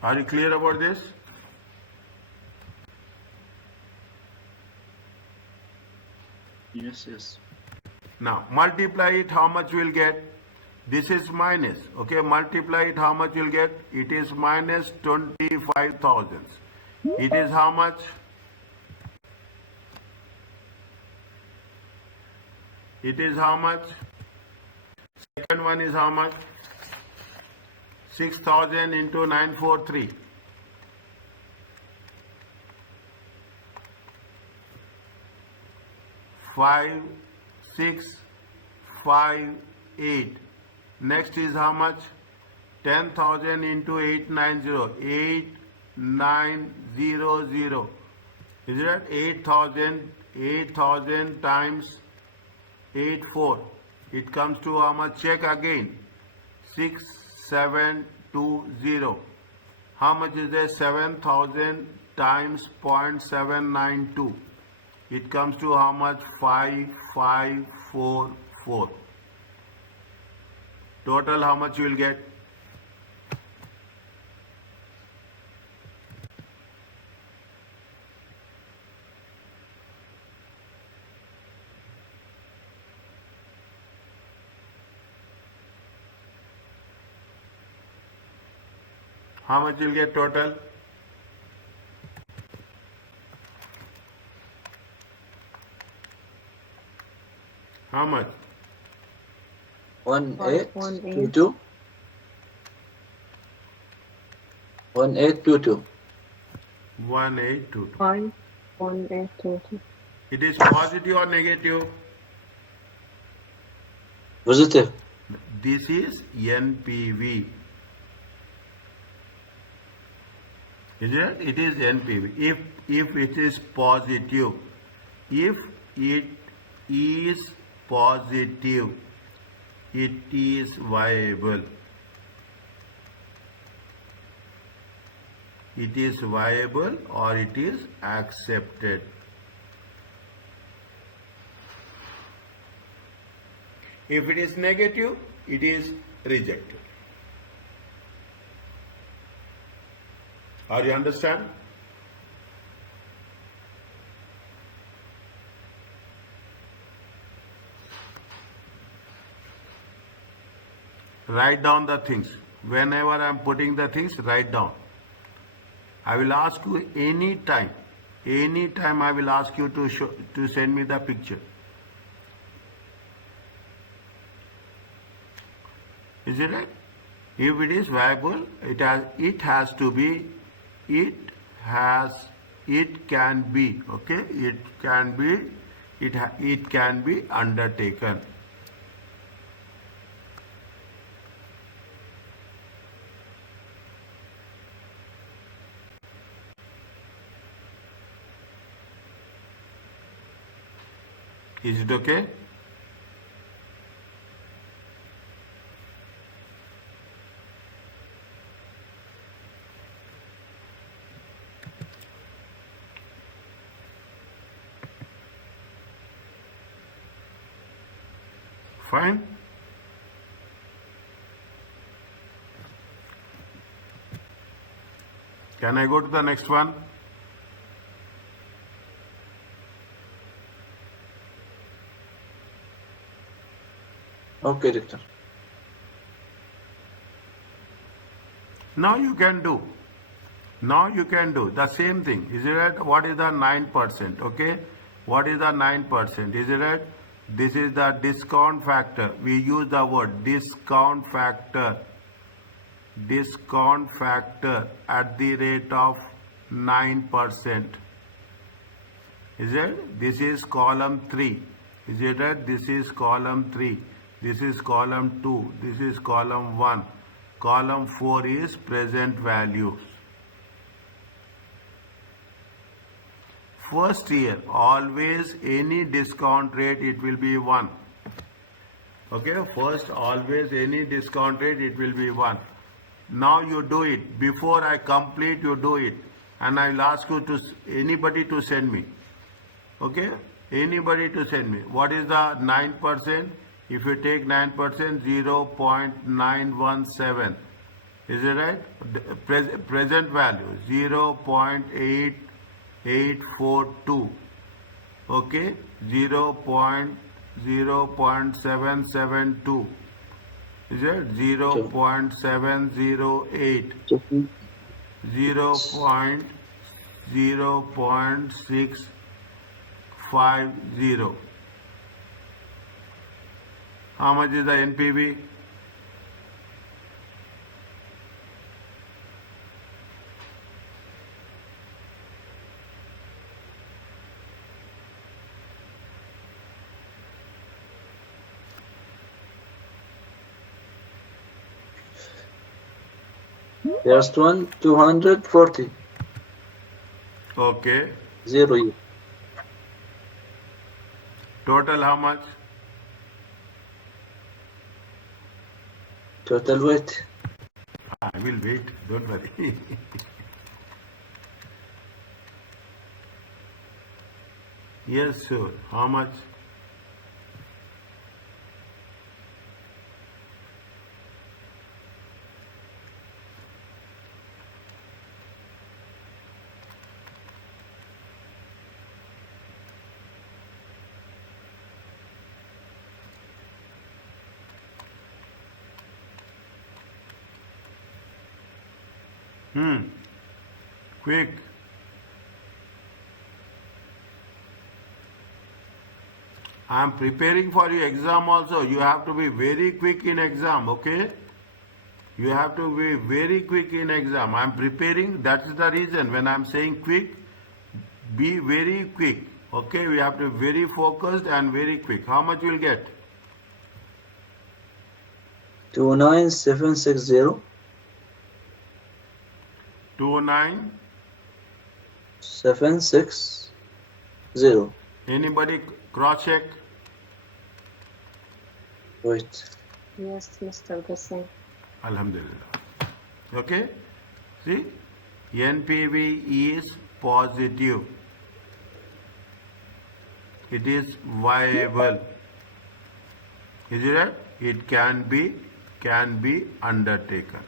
Are you clear about this? Yes. Now multiply it, how much we'll get? This is minus. Okay, multiply it, how much you'll get? It is minus 25,000. It is how much? It is how much? Second one is how much? 6,000 into 943. 5658. Next is how much? 10,000 into 890. 8900. Is it 8,000? 8,000 times 84. It comes to how much? Check again. 6720. How much is there? 7,000 times 0.792. It comes to how much? 5544. Total how much you will get? How much you'll get total? How much? 1822. 1822. 1822. 1822. It is positive or negative? Positive. This is NPV. Is it? It is NPV. If it is positive, if it is positive, it is viable. It is viable or it is accepted. If it is negative, it is rejected. Are you understand? Write down the things. Whenever I am putting the things, write down. I will ask you any time I will ask you to send me the picture. Is it right? If it is viable, it can be, okay? It can be undertaken. Is it okay? Fine. Can I go to the next one? Okay, doctor. Now you can do the same thing. Is it right? What is the 9%? Okay. What is the 9%? Is it right? This is the discount factor. We use the word discount factor. Discount factor at the rate of 9%. Is it? This is column 3. Is it right? This is column 3. This is column 2. This is column 1. Column 4 is present values. First year, always any discount rate, it will be 1. Okay, first always any discount rate, it will be 1. Now you do it. Before I complete, you do it. And I will ask you to, anybody to send me. Okay, anybody to send me. What is the 9%? If you take 9%, 0.917. Is it right? Present value, 0.8842. Okay, 0.772. Is it? 0.708. 0.650. How much is the NPV? First one, 240. Okay. 0. Total how much? Total weight. I will wait, don't worry. Yes, sure. How much? Quick. I am preparing for your exam also. You have to be very quick in exam, okay? You have to be very quick in exam. I am preparing. That's the reason when I am saying quick, be very quick. Okay, we have to be very focused and very quick. How much you will get? 29760. 29. 760. Anybody cross check? Wait. Yes, Mr. Hussain. Alhamdulillah. Okay? See? NPV is positive. It is viable. Is it right? It can be undertaken.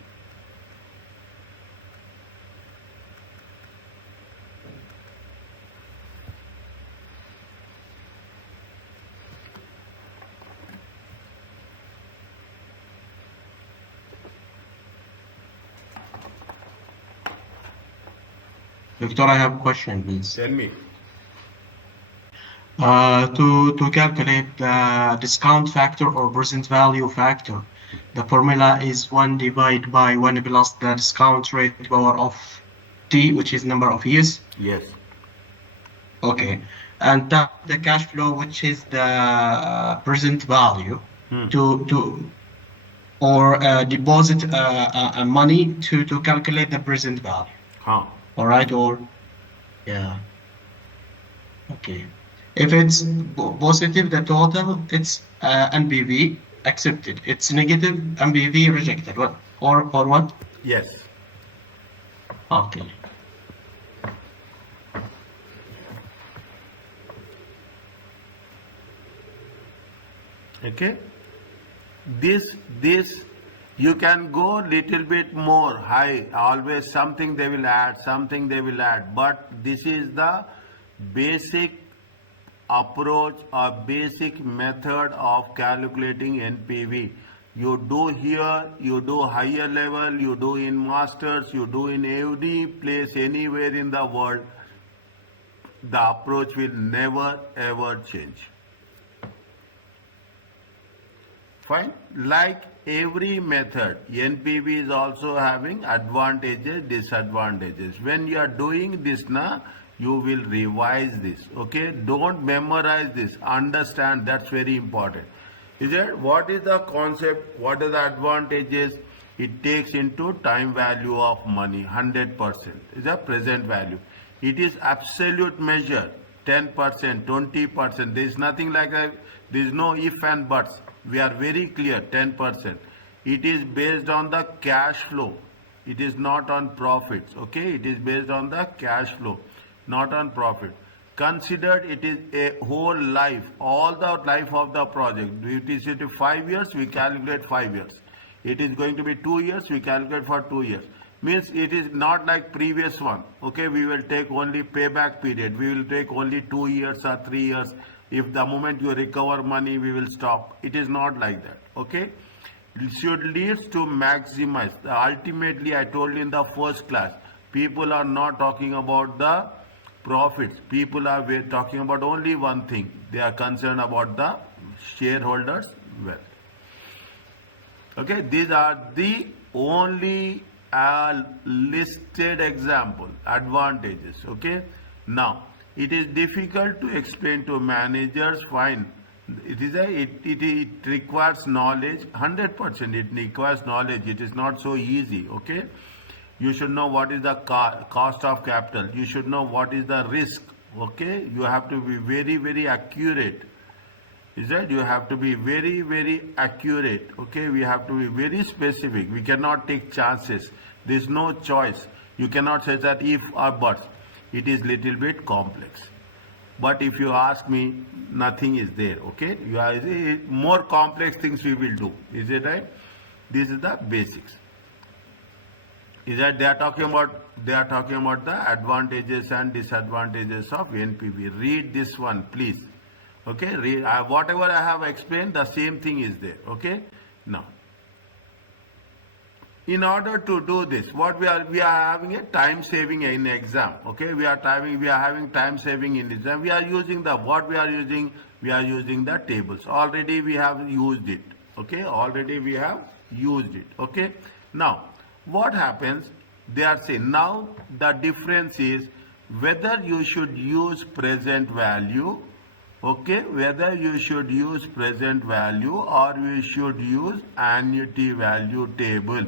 Doctor, I have a question, please. Tell me. To calculate the discount factor or present value factor, the formula is 1 divided by 1 plus the discount rate power of t, which is number of years. Yes. Okay. And the cash flow, which is the present value, or deposit money to calculate the present value. Huh. All right, or yeah. Okay. If it's positive, the total, it's NPV accepted. It's negative, NPV rejected. What or what? Yes. Okay. Okay. This you can go little bit more high. Always something they will add, something they will add. But this is the basic approach or basic method of calculating NPV. You do here, you do higher level, you do in masters, you do in any place anywhere in the world. The approach will never ever change. Fine. Like every method, NPV is also having advantages, disadvantages. When you are doing this now, you will revise this. Okay. Don't memorize this. Understand. That's very important. Is it? What is the concept? What are the advantages? It takes into time value of money, 100%. Is a present value. It is absolute measure, 10%, 20%. There is nothing like that. There is no if and buts. We are very clear, 10%. It is based on the cash flow. It is not on profits. Okay. It is based on the cash flow, not on profit. Considered it is a whole life, all the life of the project. It is 5 years, we calculate 5 years. It is going to be 2 years, we calculate for 2 years. Means it is not like previous one. Okay, we will take only payback period. We will take only 2 years or 3 years. If the moment you recover money, we will stop. It is not like that. Okay, it should lead to maximize. Ultimately, I told you in the first class, people are not talking about the profits. People are talking about only one thing. They are concerned about the shareholders' wealth. Okay, these are the only listed example advantages. Okay, now it is difficult to explain to managers. Fine, it requires knowledge. 100% it requires knowledge. It is not so easy. Okay. You should know what is the cost of capital. You should know what is the risk. Okay. You have to be very, very accurate. Is that? You have to be very, very accurate. Okay. We have to be very specific. We cannot take chances. There is no choice. You cannot say that if or but. It is little bit complex. But if you ask me, nothing is there. Okay. You are more complex things we will do. Is it right? This is the basics. Is that they are talking about the advantages and disadvantages of NPV. Read this one, please. Okay, read whatever I have explained, the same thing is there. Okay, now in order to do this, what we are having a time saving in exam. Okay, we are having time saving in exam. We are using we are using the tables. Already we have used it. Okay, already we have used it. Okay, now what happens? They are saying now the difference is whether you should use present value, okay, whether you should use present value or we should use annuity value table.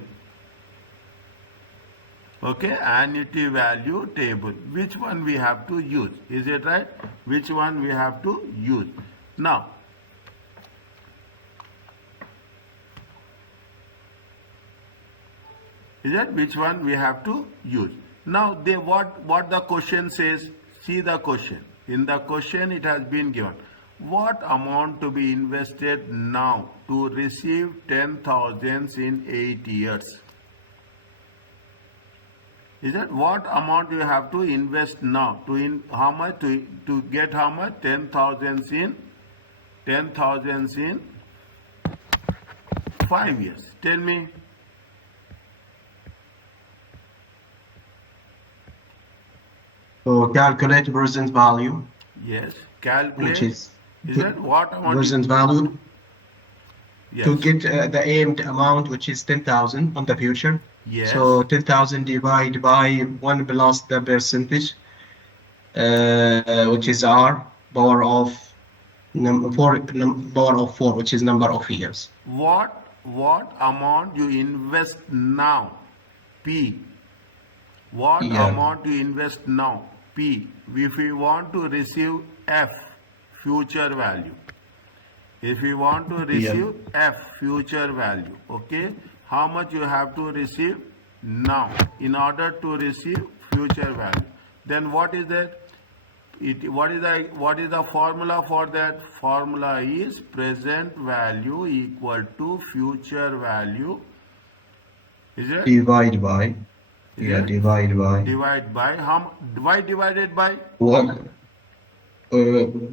Okay, annuity value table. Which one we have to use? Is it right? Which one we have to use? Now, is that which one we have to use? Now, what the question says, see the question. In the question it has been given. what amount to be invested now to receive 10,000 in 8 years? Is that what amount you have to invest now to how much to get how much 10,000 in 5 years? Tell me. So calculate present value, Yes. which Calculate. is Is that what amount? present value Yes. to get the aimed amount, which is 10,000 on the future. Yes. So 10,000 divided by 1 plus the percentage, which is R, power of power of 4, which is number of years. What amount you invest now? P. What Yeah. amount you invest now? P. If we want to receive F, future value. If we want to receive F, future value, okay? How much you have to receive now in order to receive future value? Then what is that? What is the formula for that? Formula is present value equal to future value. Is it? Divide by. Is Yeah, it? divide by. Divide by why divided by? One.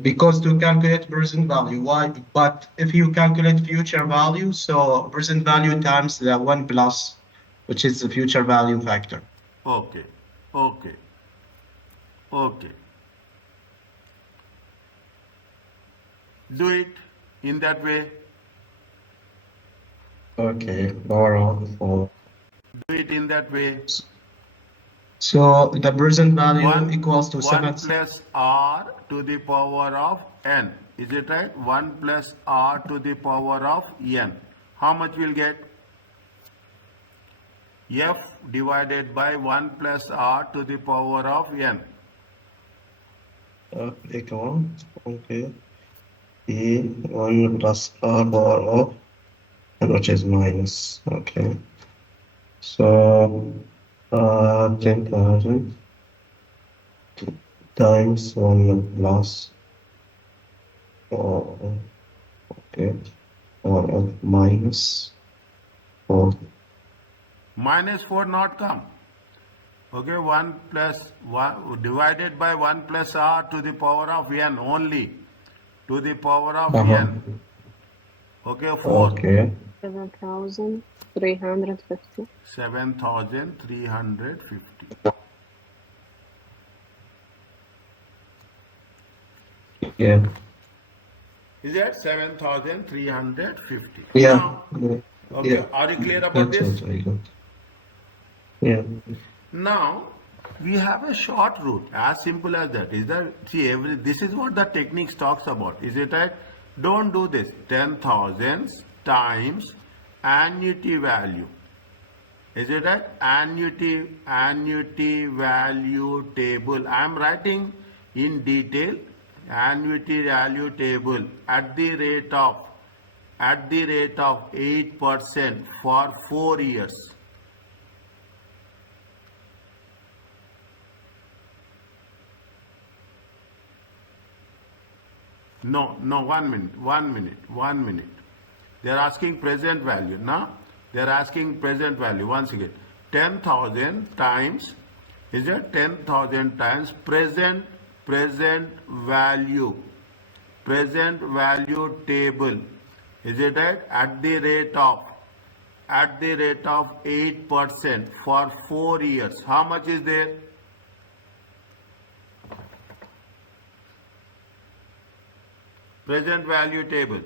Because to calculate present value, why? But if you calculate future value, so present value times the 1 plus, which is the future value factor. Okay. Okay. Okay. Do it in that way. Okay, power of 4. Do it in that way. So the present value 1 equals to 7. plus r to the power of n. Is it right? 1 plus r to the power of n. How much we'll get? F divided by 1 plus r to the power of n. Equal, okay. E 1 plus r power of, which is minus, okay. So 10,000 times 1 plus, okay, or of minus 4. Minus 4 not come. Okay, 1 plus 1 divided by 1 plus r to the power of n only. To the power of n. Okay, 4. Okay. 7,350. 7,350. Yeah. Is that 7,350? Yeah. Now, okay, Yeah. are you clear about That's this? what I got. Yeah. Now, we have a short route, as simple as that. Is that, see, this is what the techniques talks about. Is it right? Don't do this. 10,000 times annuity value. Is it right? Annuity value table. I am writing in detail annuity value table at the rate of 8% for 4 years. No, 1 minute. They are asking present value. Now, they are asking present value. Once again, 10,000 times, is it 10,000 times present value table. Is it right? At the rate of 8% for 4 years. How much is there? Present value table.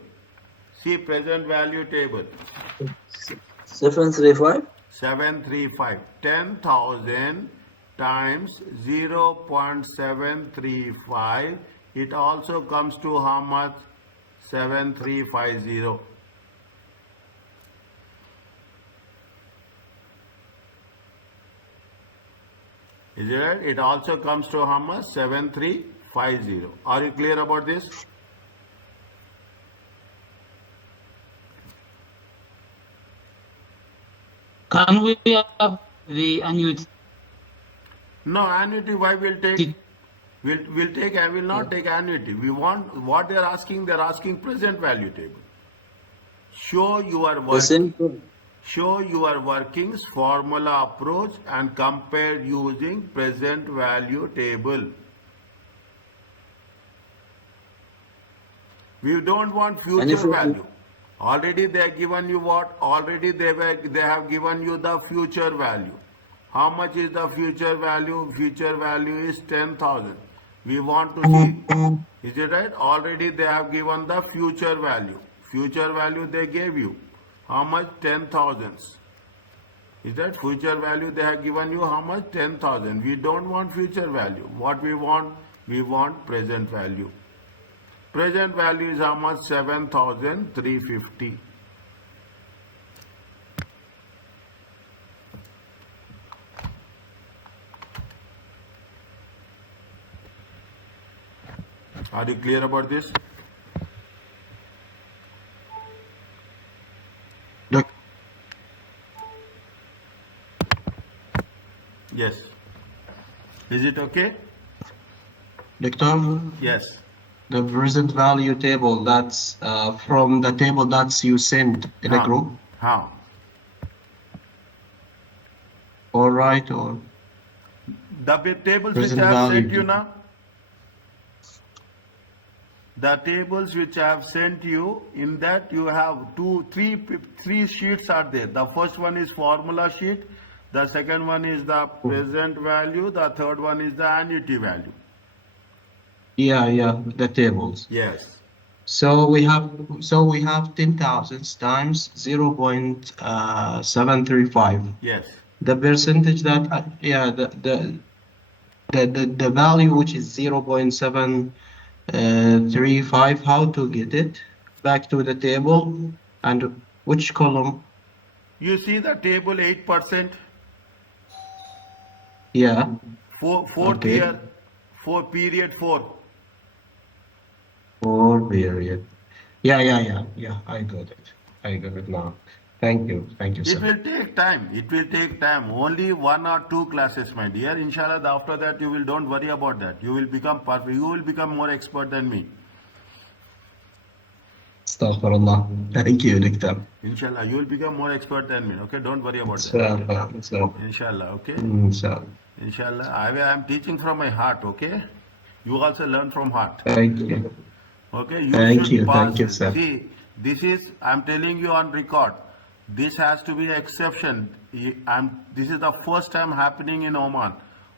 See present value table. 735. 735. 10,000 times 0.735. It also comes to how much? 7350. Is it right? It also comes to how much? 7350. Are you clear about this? Can we have the annuity? No, annuity why will take? We'll take, I will not take annuity. We want, what they're asking present value table. Show your work. Percent. Show your workings, formula approach and compare using present value table. We don't want And future if we- value. Already they have given you what? Already they have given you the future value. How much is the future value? Future value is 10,000. We want to see. Is it right? Already they have given the future value. Future value they gave you. How much? 10,000. Is that future value they have given you? How much? 10,000. We don't want future value. What we want? We want present value. Present value is how much? 7,350. Are you clear about this? Doc- Yes. Is it okay? Doctor, Yes. the present value table, that's from the table that you sent in a Huh. group. How? All right, or The tables which Present I have value sent you table. now. The tables which I have sent you, in that you have three sheets are there. The first one is formula sheet. The second one is the present value. The third one is the annuity value. yeah, the tables. Yes. So we have 10,000 times 0.735. Yes. The percentage that the value which is 0.735. How to get it back to the table and which column? You see the table 8%, Yeah. fourth Okay. year, period 4. Or period. Yeah. I got it now. Thank you, It sir. will take time. It will take time. Only 1 or 2 classes, my dear. Inshallah, after that, you will, don't worry about that. You will become perfect. You will become more expert than me. Astaghfirullah. Thank you, Doctor. Inshallah, you will become more expert than me. Okay, don't worry about that. Inshallah, okay? Inshallah. Inshallah. I am teaching from my heart, okay? You also learn from heart. Thank you. Okay, you Thank should you, pass thank you, this. sir. See, this is, I'm telling you on record, this has to be an exception. This is the first time happening in Oman.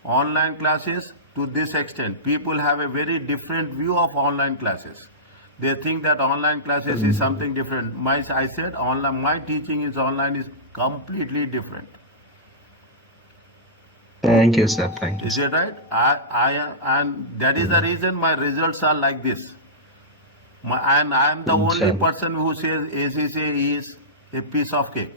Online classes to this extent. People have a very different view of online classes. They think that online classes is something different. I said online, my teaching is online is completely different. Thank you, sir. Thank you, Is sir. it right? And that is the reason my results are like this. And I am the only Inshallah. person who says ACCA is a piece of cake.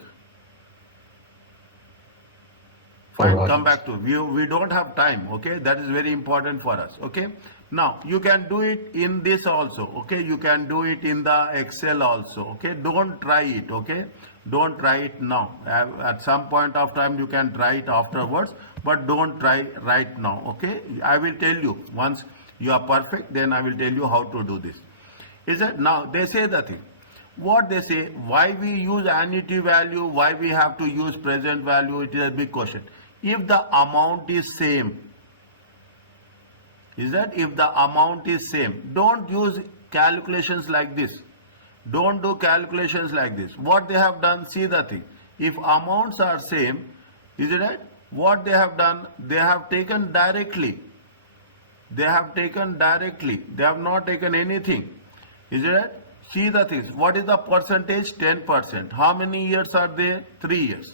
Fine, Alright. come back to we don't have time, okay? That is very important for us, okay? Now, you can do it in this also, okay? You can do it in the Excel also, okay? Don't try it, okay? Don't try it now. At some point of time, you can try it afterwards, but don't try right now, okay? I will tell you, once you are perfect, then I will tell you how to do this. Is it? Now, they say the thing. What they say, why we use annuity value, why we have to use present value, it is a big question. If the amount is same, is that if the amount is same, don't use calculations like this. Don't do calculations like this. What they have done, see the thing. If amounts are same, is it right? What they have done, they have taken directly. They have taken directly. They have not taken anything. Is it right? See the things. What is the percentage? 10%. How many years are there? 3 years.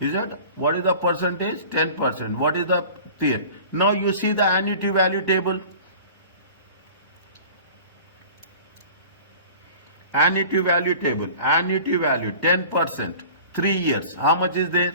Is it? What is the percentage? 10%. What is the tier? Now you see the annuity value table. Annuity value table. Annuity value 10%. 3 years. How much is there?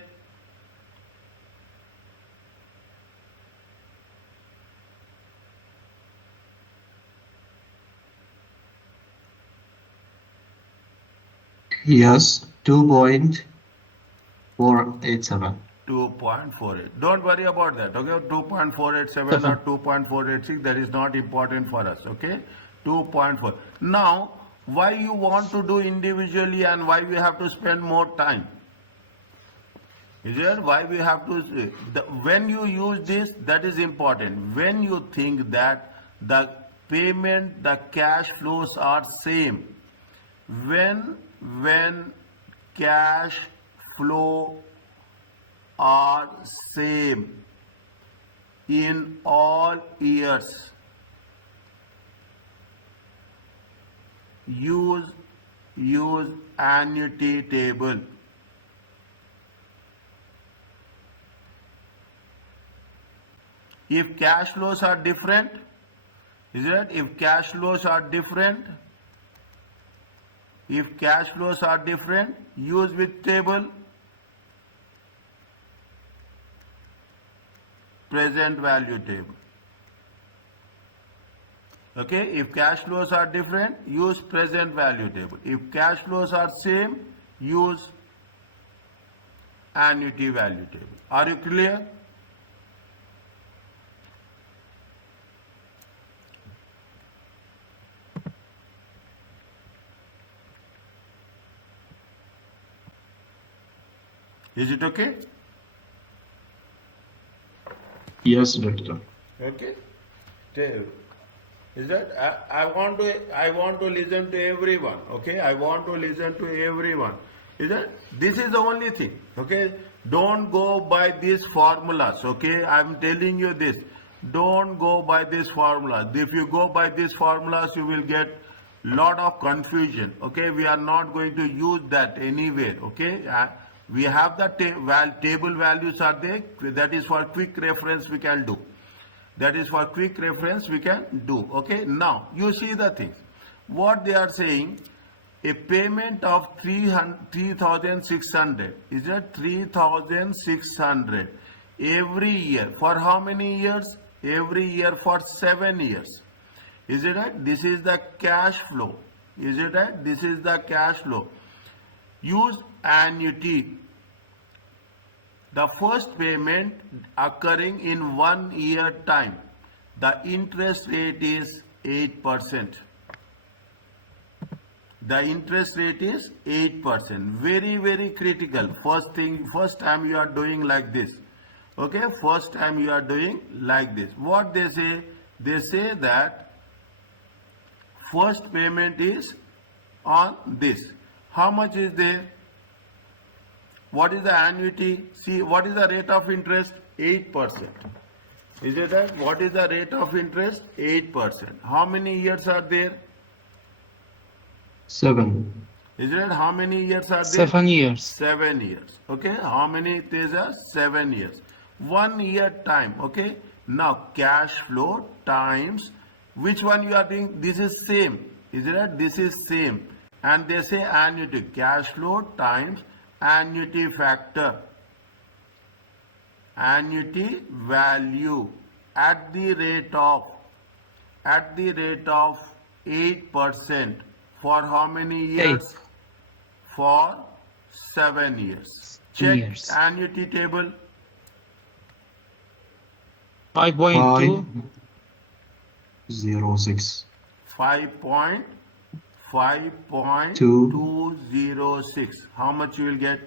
Yes, 2.487. 2.48. Don't worry about that, okay? 2.487 or 2.486, that is not important for us, okay? 2.4. Now, why you want to do individually and why we have to spend more time? Is it why we have to, when you use this, that is important. When you think that the payment, the cash flows are same, when cash flow are same in all years, use annuity table. If cash flows are different, is it? If cash flows are different, use with table present value table. Okay, if cash flows are different, use present value table. If cash flows are same, use annuity value table. Are you clear? Is it okay? Yes, doctor. Okay. Is that I want to listen to everyone. Okay, I want to listen to everyone. Is that this is the only thing? Okay, don't go by these formulas. Okay, I'm telling you this. Don't go by these formulas. If you go by these formulas, you will get lot of confusion. Okay, we are not going to use that anywhere. Okay. We have the table values are there. That is for quick reference we can do. That is for quick reference we can do. Okay. Now you see the things. What they are saying, a payment of 3,600. Is it 3,600 every year? For how many years? Every year for 7 years. Is it right? This is the cash flow. Is it right? This is the cash flow. Use annuity. The first payment occurring in 1 year time. The interest rate is 8%. The interest rate is 8%. Very, very critical. First time you are doing like this. Okay, first time you are doing like this. What they say? They say that first payment is on this. How much is there? What is the annuity? See, what is the rate of interest? 8%. Is it that? What is the rate of interest? 8%. How many years are there? 7. Is it? How many years are there? 7 years. 7 years. Okay. How many days are? 7 years. 1 year time. Okay. Now cash flow times which one you are doing? This is same. Is it right? This is same. And they say annuity. Cash flow times annuity factor. Annuity value at the rate of 8% for how many years? 8. For 7 years. Check Years. annuity table. 5.2. 5.06. 5.206. How much you will get?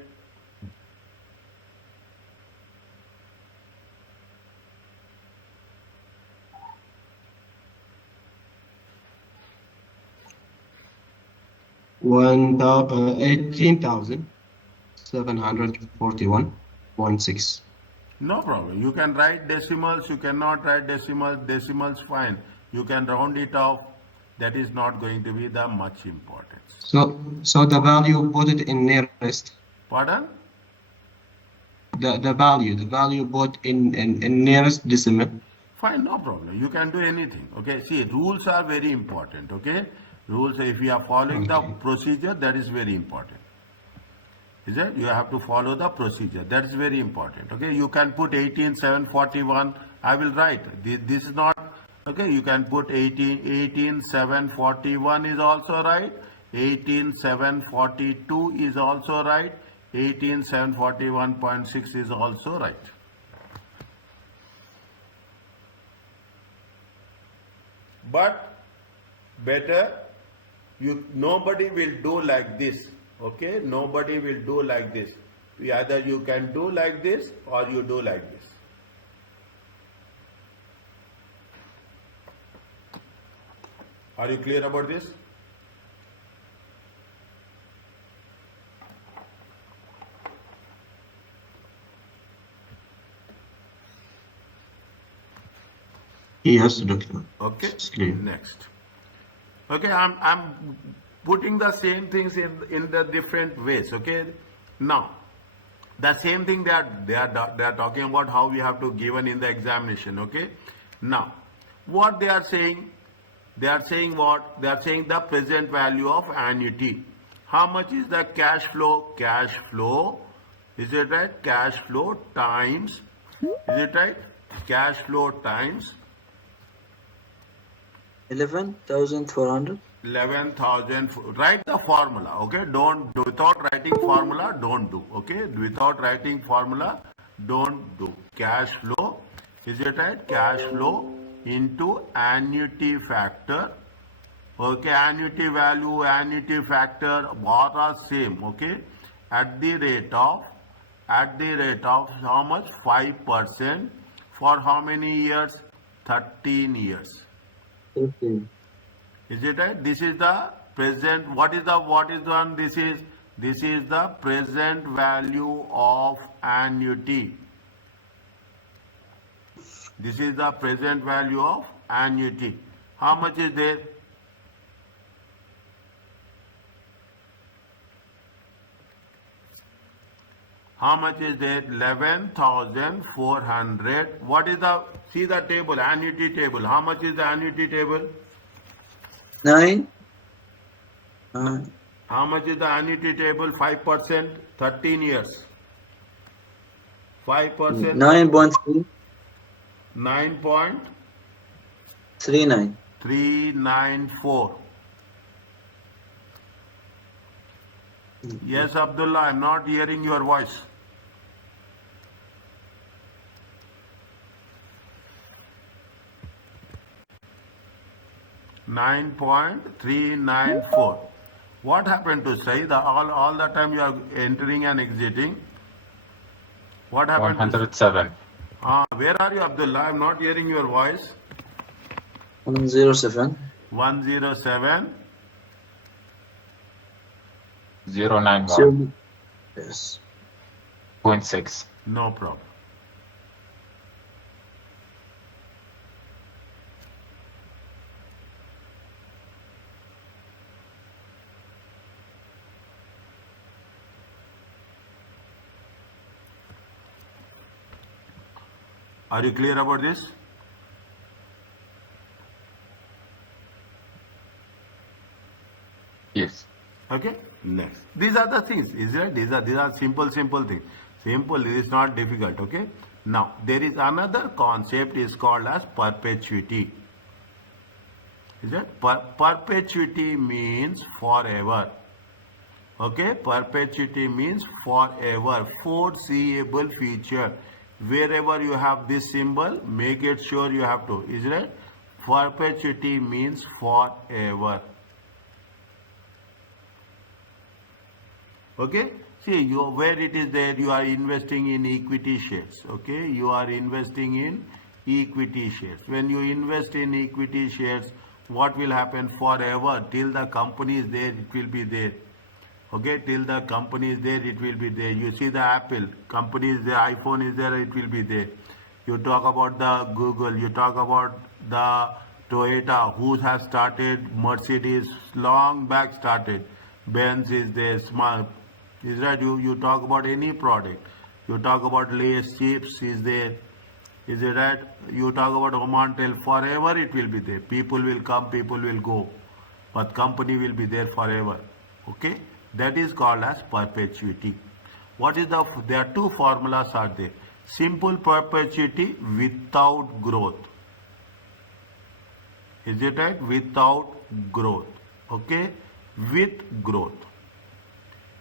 $18,741.6. No problem. You can write decimals. You cannot write decimals. Decimals fine. You can round it off. That is not going to be the much importance. So the value put it in nearest. Pardon? The value put in nearest decimal. Fine, no problem. You can do anything. Okay. See, rules are very important. Okay. Rules. If you are following the procedure, that is very important. Is it? You have to follow the procedure. That is very important. Okay. You can put 18,741. I will write. This is not. Okay. You can put 18,741 is also right. 18,742 is also right. 18741.6 is also right. But better, nobody will do like this. Okay, nobody will do like this. Either you can do like this or you do like this. Are you clear about this? Yes, doctor. Okay, It's clear. next. Okay, I'm putting the same things in the different ways. Okay, now the same thing they are talking about how we have to given in the examination. Okay, now what they are saying, they are saying what they are saying, the present value of annuity. How much is the cash flow? Cash flow, is it right? Cash flow times, is it right? Cash flow times 11,400. 11,000. Write the formula. Okay, don't do without writing formula. Don't do. Okay, without writing formula, don't do. Cash flow, is it right? Cash flow into annuity factor. Okay, annuity value, annuity factor, both are same. Okay, at the rate of how much? 5%. For how many years? 13 years. 13. Is it right? This is the present. What is the one? This is the present value of annuity. This is the present value of annuity. How much is there? How much is there? 11,400. What is the, see the table, annuity table. How much is the annuity table? 9. How much is the annuity table? 5%, 13 years. 5%. 9.3. 9.394. 39. Yes, Abdullah, I'm not hearing your voice. $9.394. What happened to Saeed? All the time you are entering and exiting. What happened? 107. Where are you, Abdullah? I'm not hearing your voice. 107. 107. 091.6. Yes. No problem. Are you clear about this? Yes. Okay, next. These are the things, is it? These are simple things. Simple, it is not difficult. Okay. Now there is another concept is called as perpetuity. Is it? Perpetuity means forever. Okay, perpetuity means forever, foreseeable future. Wherever you have this symbol, make it sure you have to. Is it? Perpetuity means forever. Okay, see where it is there, you are investing in equity shares. Okay, you are investing in equity shares. When you invest in equity shares, what will happen? Forever, till the company is there, it will be there. Okay, till the company is there, it will be there. You see the Apple company is there, iPhone is there, it will be there. You talk about the Google, you talk about the Toyota, who has started, Mercedes long back started, Benz is there, Smart. Is right. You talk about any product. You talk about Lay's chips is there. Is it right? You talk about Omantel, forever it will be there. People will come, people will go, but company will be there forever. Okay, that is called as perpetuity. What is the? There are two formulas are there. Simple perpetuity without growth. Is it right? Without growth. Okay, with growth.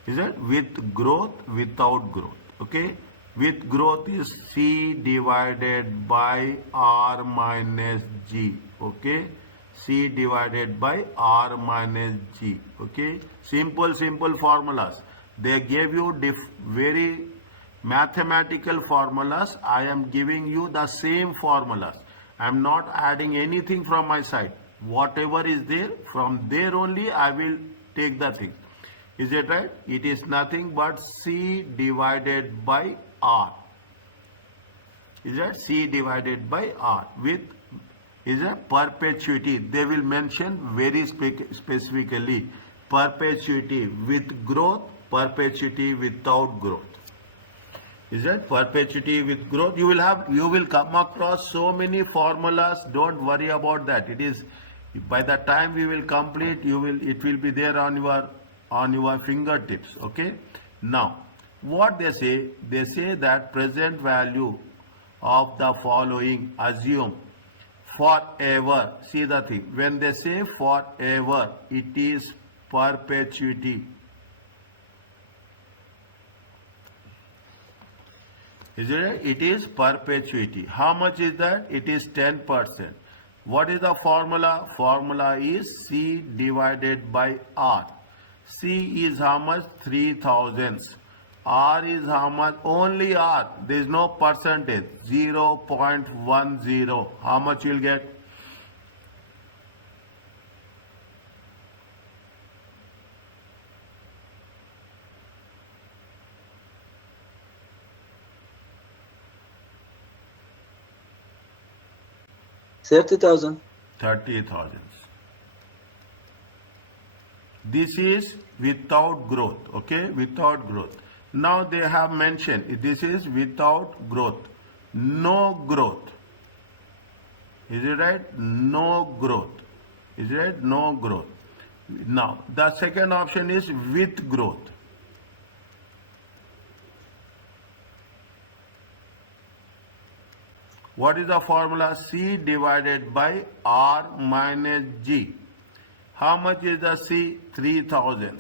Is it with growth, without growth? Okay. With growth is C divided by R minus G. Okay. C divided by R minus G. Okay. Simple formulas. They gave you very mathematical formulas. I am giving you the same formulas. I am not adding anything from my side. Whatever is there, from there only I will take the thing. Is it right? It is nothing but C divided by R. Is that C divided by R with is a perpetuity. They will mention very specifically perpetuity with growth, perpetuity without growth. Is that perpetuity with growth? You will come across so many formulas. Don't worry about that. It is by the time we will complete, it will be there on your fingertips. Okay. Now, what they say that present value of the following assume forever. See the thing. When they say forever, it is perpetuity. Is it? It is perpetuity. How much is that? It is 10%. What is the formula? Formula is C divided by R. C is how much? 3000. R is how much? Only R. There is no percentage. 0.10. How much you will get? $30,000. 30,000. This is without growth. Okay, without growth. Now they have mentioned this is without growth. No growth. Is it right? No growth. Is it right? No growth. Now the second option is with growth. What is the formula? C divided by R minus G. How much is the C? 3000.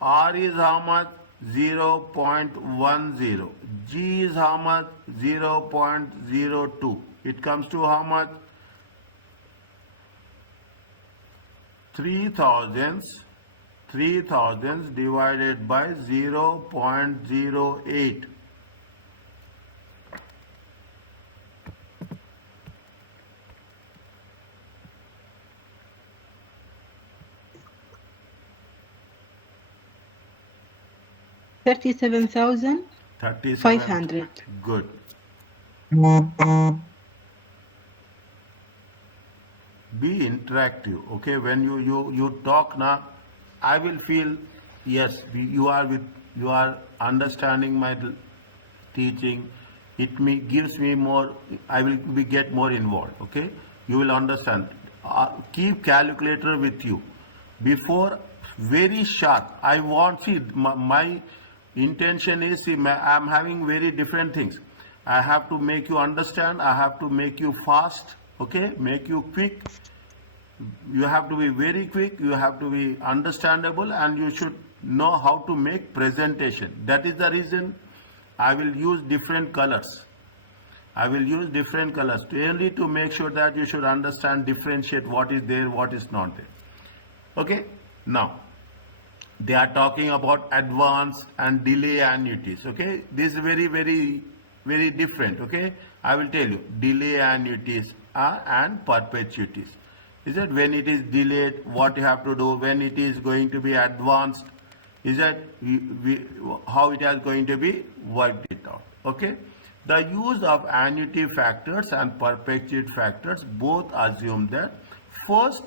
R is how much? 0.10. G is how much? 0.02. It comes to how much? 3000 divided by 0.08. $37,500. 37. Good. Be interactive. Okay, when you talk now, I will feel yes, you are understanding my teaching. It gives me more. I will get more involved. Okay, you will understand. Keep calculator with you. Before very sharp. I want my intention is I am having very different things. I have to make you understand. I have to make you fast. Okay, make you quick. You have to be very quick. You have to be understandable, and you should know how to make presentation. That is the reason I will use different colors. I will use different colors only to make sure that you should understand, differentiate what is there, what is not there. Okay, now they are talking about advance and delay annuities. Okay, this is very different. Okay, I will tell you delay annuities and perpetuities. Is it when it is delayed, what you have to do? When it is going to be advanced, is that how it is going to be worked it out. Okay, the use of annuity factors and perpetuity factors both assume that first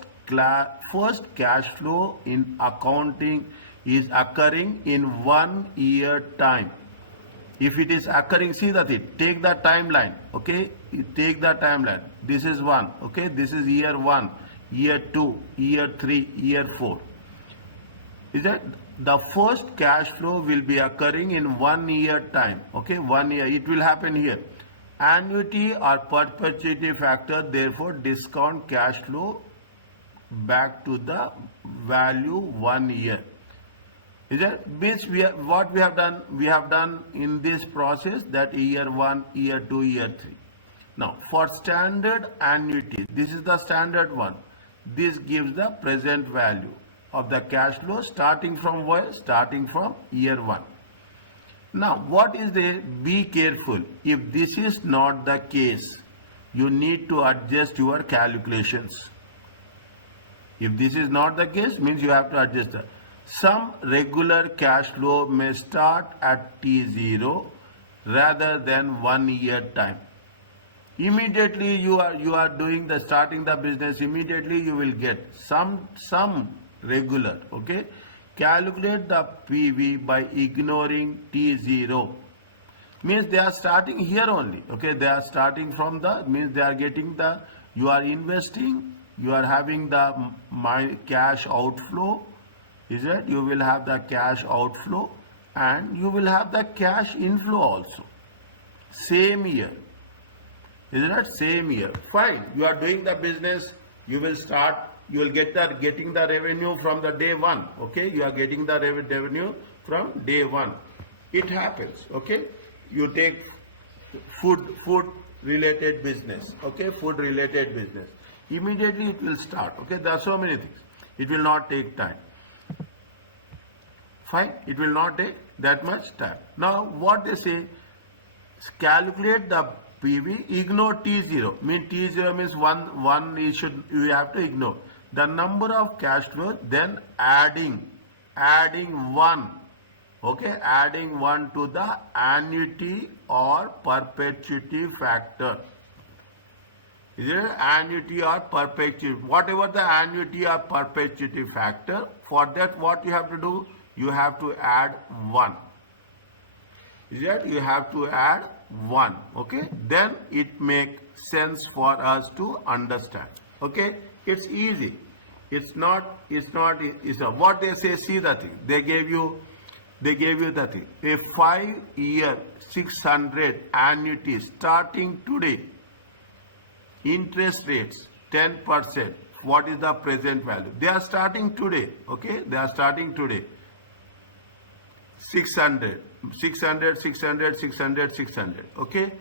cash flow in accounting is occurring in 1 year time. If it is occurring, see that take the timeline. Okay, you take the timeline. This is 1. Okay, this is year 1, year 2, year 3, year 4. Is that the first cash flow will be occurring in 1 year time. Okay, 1 year. It will happen here. Annuity or perpetuity factor therefore discount cash flow back to the value 1 year. Is that which what we have done? We have done in this process that year 1, year 2, year 3. Now for standard annuity, this is the standard one. This gives the present value of the cash flow starting from where? Starting from year 1. Now what is the, be careful, if this is not the case, you need to adjust your calculations. If this is not the case, means you have to adjust that. Some regular cash flow may start at T0 rather than 1 year time. Immediately you are doing the starting the business, immediately you will get some regular, okay. Calculate the PV by ignoring T0. Means they are starting here only, okay. They are starting from the, means they are getting the, you are investing, you are having the cash outflow, is it? You will have the cash outflow and you will have the cash inflow also. Same year. Is it? Same year. Fine. You are doing the business. You will start. You will getting the revenue from the day 1. Okay. You are getting the revenue from day 1. It happens. Okay. You take food related business. Okay. Food related business. Immediately it will start. Okay. There are so many things. It will not take time. Fine. It will not take that much time. Now what they say, calculate the PV, ignore T0. Mean T0 means one you have to ignore. The number of cash flow, then adding 1. Okay, adding 1 to the annuity or perpetuity factor. Is it annuity or perpetuity? Whatever the annuity or perpetuity factor, for that what you have to do? You have to add 1. Is that you have to add 1, okay? Then it makes sense for us to understand, okay? It's easy. It's not what they say. See the thing. They gave you the thing. A 5-year 600 annuity starting today. Interest rates 10%. What is the present value? They are starting today, okay? They are starting today. 600, okay.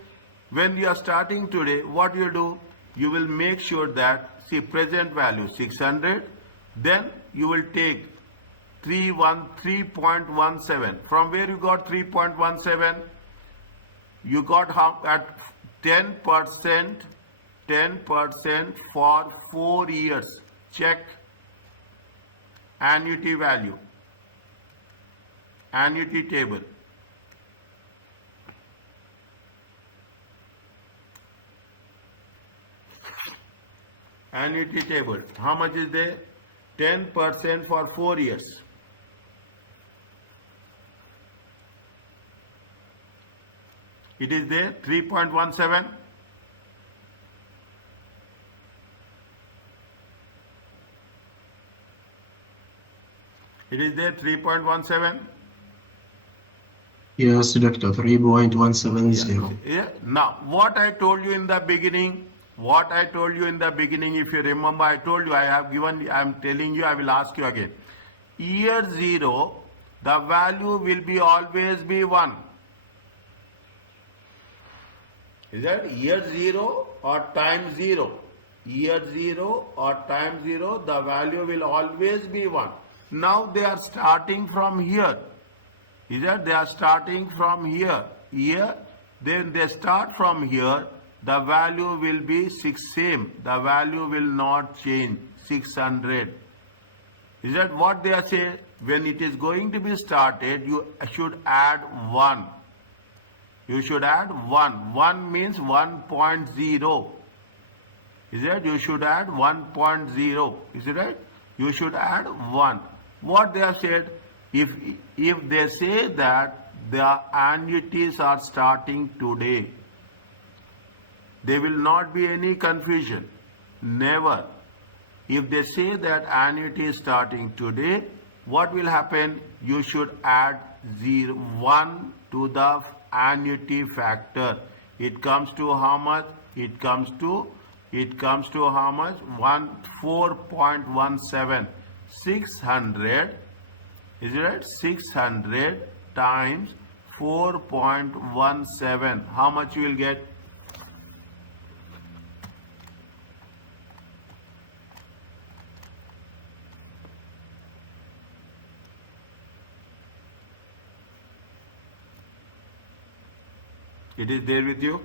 When you are starting today, what you do? You will make sure that, see, present value 600, then you will take 3.17. From where you got 3.17? You got how? At 10% for 4 years. Check annuity value. Annuity table. Annuity table. How much is there? 10% for 4 years. It is there 3.17. It is there 3.17. Yes, Doctor, 3.170. Yeah. Now, what I told you in the beginning, if you remember, I told you, I am telling you, I will ask you again. Year 0, the value will be always be 1. Is that year 0 or time 0? Year 0 or time 0, the value will always be 1. Now they are starting from here. Is that they are starting from here. Then they start from here. The value will be same. The value will not change. 600. Is that what they are saying? When it is going to be started, you should add 1. You should add 1. 1 means 1.0. Is that you should add 1.0. Is it right? You should add 1. What they have said, if they say that the annuities are starting today, there will not be any confusion. Never. If they say that annuity is starting today, what will happen? You should add 1 to the annuity factor. It comes to how much? It comes to how much? 4.17. 600 Is it right? 600 times 4.17. How much you will get? It is there with you?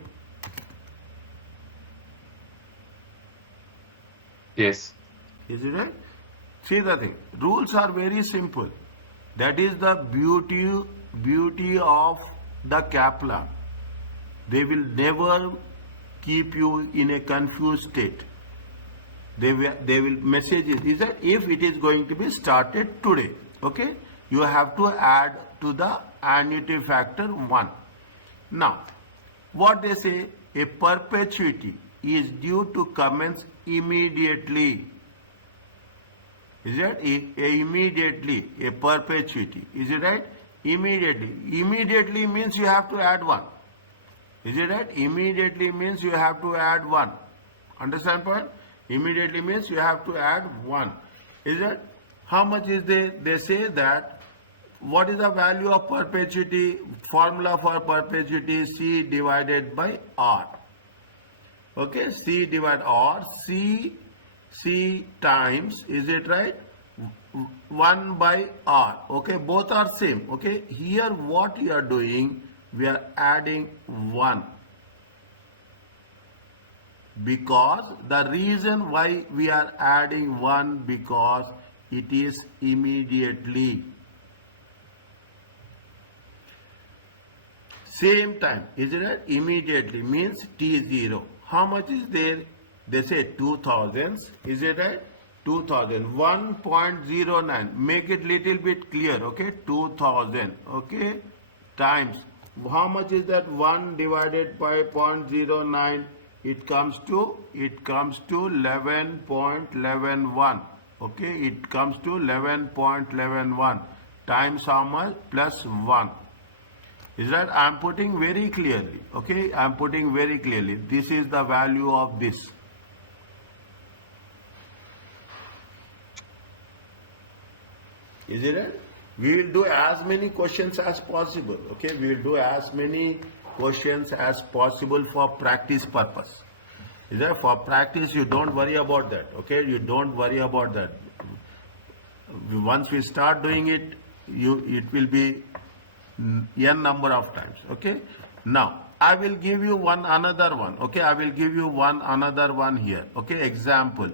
Yes. Is it right? See the thing. Rules are very simple. That is the beauty of the Kaplan. They will never keep you in a confused state. They will message it. Is that if it is going to be started today, okay? You have to add to the annuity factor 1. Now, what they say, a perpetuity is due to commence immediately. Is that immediately a perpetuity? Is it right? Immediately. Immediately means you have to add 1. Is it right? Immediately means you have to add 1. Understand point? Immediately means you have to add 1. Is it? How much is they say that what is the value of perpetuity? Formula for perpetuity C divided by R. Okay, C divided R. C times, is it right? 1 by R. Okay, both are same. Okay, here what you are doing, we are adding 1. Because the reason why we are adding 1, because it is immediately. Same time, is it right? Immediately means T0. How much is there? They say 2000s, is it right? 2000, 1.09, make it little bit clear, okay? 2000, okay? Times, how much is that? 1 divided by 0.09, it comes to 11.111, okay? It comes to 11.11 times how much? Plus 1. Is that I am putting very clearly, okay? I am putting very clearly. This is the value of this. Is it right? We will do as many questions as possible, okay? We will do as many questions as possible for practice purpose. Is that for practice? You don't worry about that, okay? You don't worry about that. Once we start doing it, it will be n number of times, okay? Now I will give you another one, okay? I will give you another one here, okay? Example,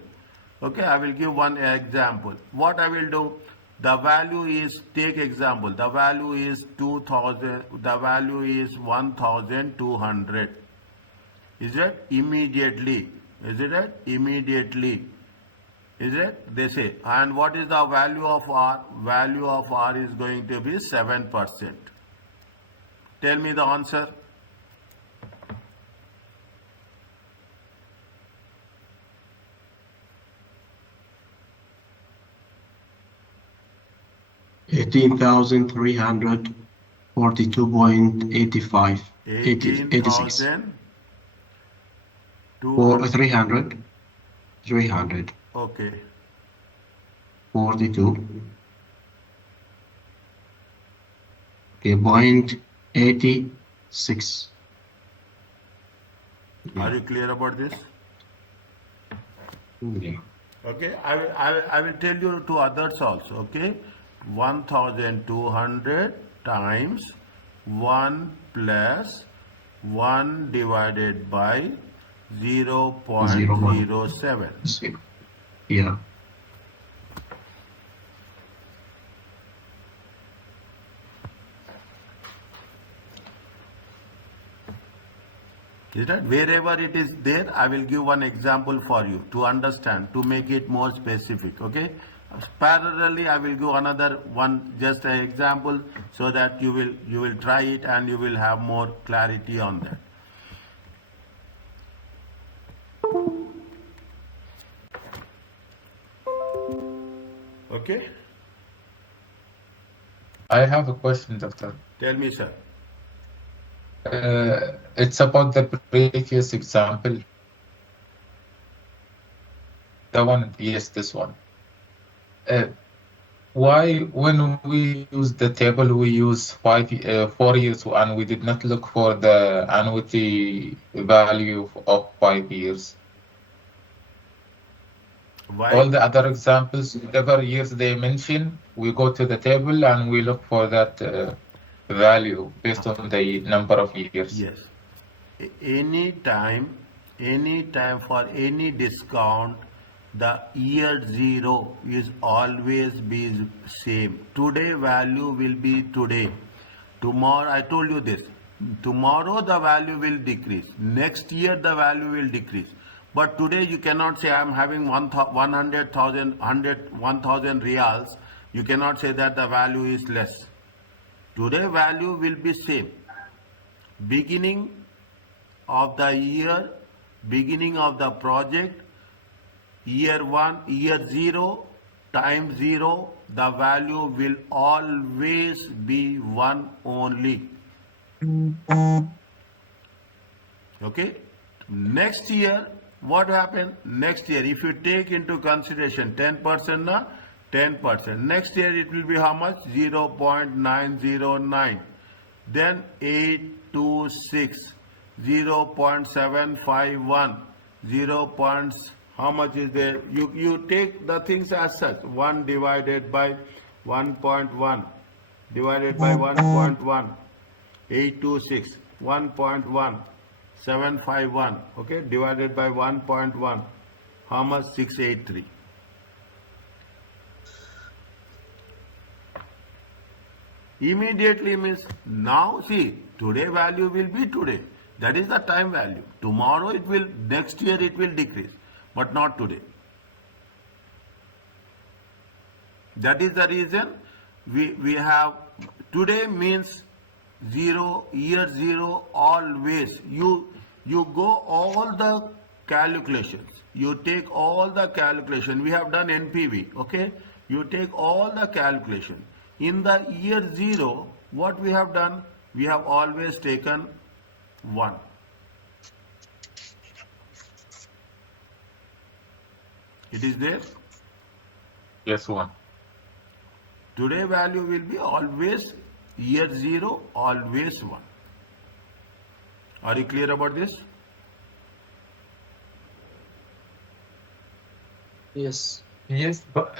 okay? I will give one example. What I will do, the value is, take example, the value is 2000, the value is 1200. Is it? Immediately. Is it right? Immediately. Is it? They say. And what is the value of R? Value of R is going to be 7%. Tell me the answer. $18,342.85. 86. 18,200. 300. Okay. 42. Okay, point 86. Are you clear about this? Okay. Okay. I will tell you to others also. Okay. 1200 times 1 plus 1 divided by 0.07. Yeah. Is that wherever it is there, I will give one example for you to understand, to make it more specific. Okay. Parallelly, I will give another one, just an example, so that you will try it and you will have more clarity on that. Okay. I have a question, Doctor. Tell me, sir. It's about the previous example. The one, yes, this one. Why, when we use the table, we use 4 years, and we did not look for the annuity value of 5 years? Why? All the other examples, whatever years they mention, we go to the table and we look for that value based on the number of years. Yes. Any time for any discount, the year zero is always be same. Today value will be today. Tomorrow, I told you this. Tomorrow the value will decrease. Next year the value will decrease. But today you cannot say I am having 1,000 reals. You cannot say that the value is less. Today value will be same. Beginning of the year, beginning of the project, year 1, year 0, time 0, the value will always be 1 only. Okay? Next year, what happened? Next year, if you take into consideration 10%, na, 10%. Next year it will be how much? 0.909. Then 826, 0.751, 0. How much is there? You take the things as such. 1 divided by 1.1 divided by 1.1, 826, 1.1, 751, okay, divided by 1.1, how much? 683. Immediately means now see, today value will be today. That is the time value. Tomorrow it will, next year it will decrease, but not today. That is the reason we have today means 0, year 0, always. You go all the calculations. You take all the calculation. We have done NPV, okay? You take all the calculation. In the year 0, what we have done? We have always taken 1. It is there. Yes, 1. Today value will be always year 0, always 1. Are you clear about this? Yes. Yes, but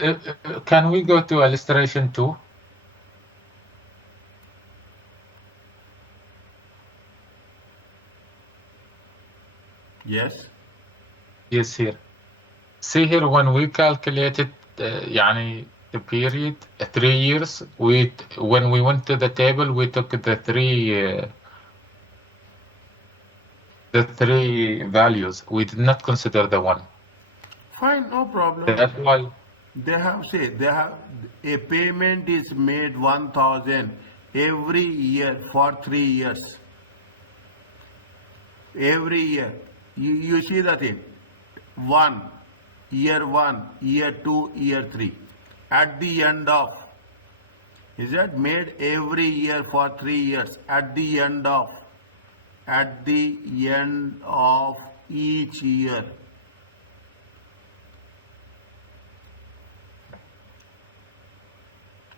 can we go to illustration 2? Yes. Yes, here. See here, when we calculated يعني the period 3 years, when we went to the table, we took the three values. We did not consider the 1. Fine, no problem. That's why. They have a payment is made 1,000 every year for 3 years. Every year. You see the thing. 1, year 1, year 2, year 3. At the end of, is that made every year for 3 years? At the end of each year.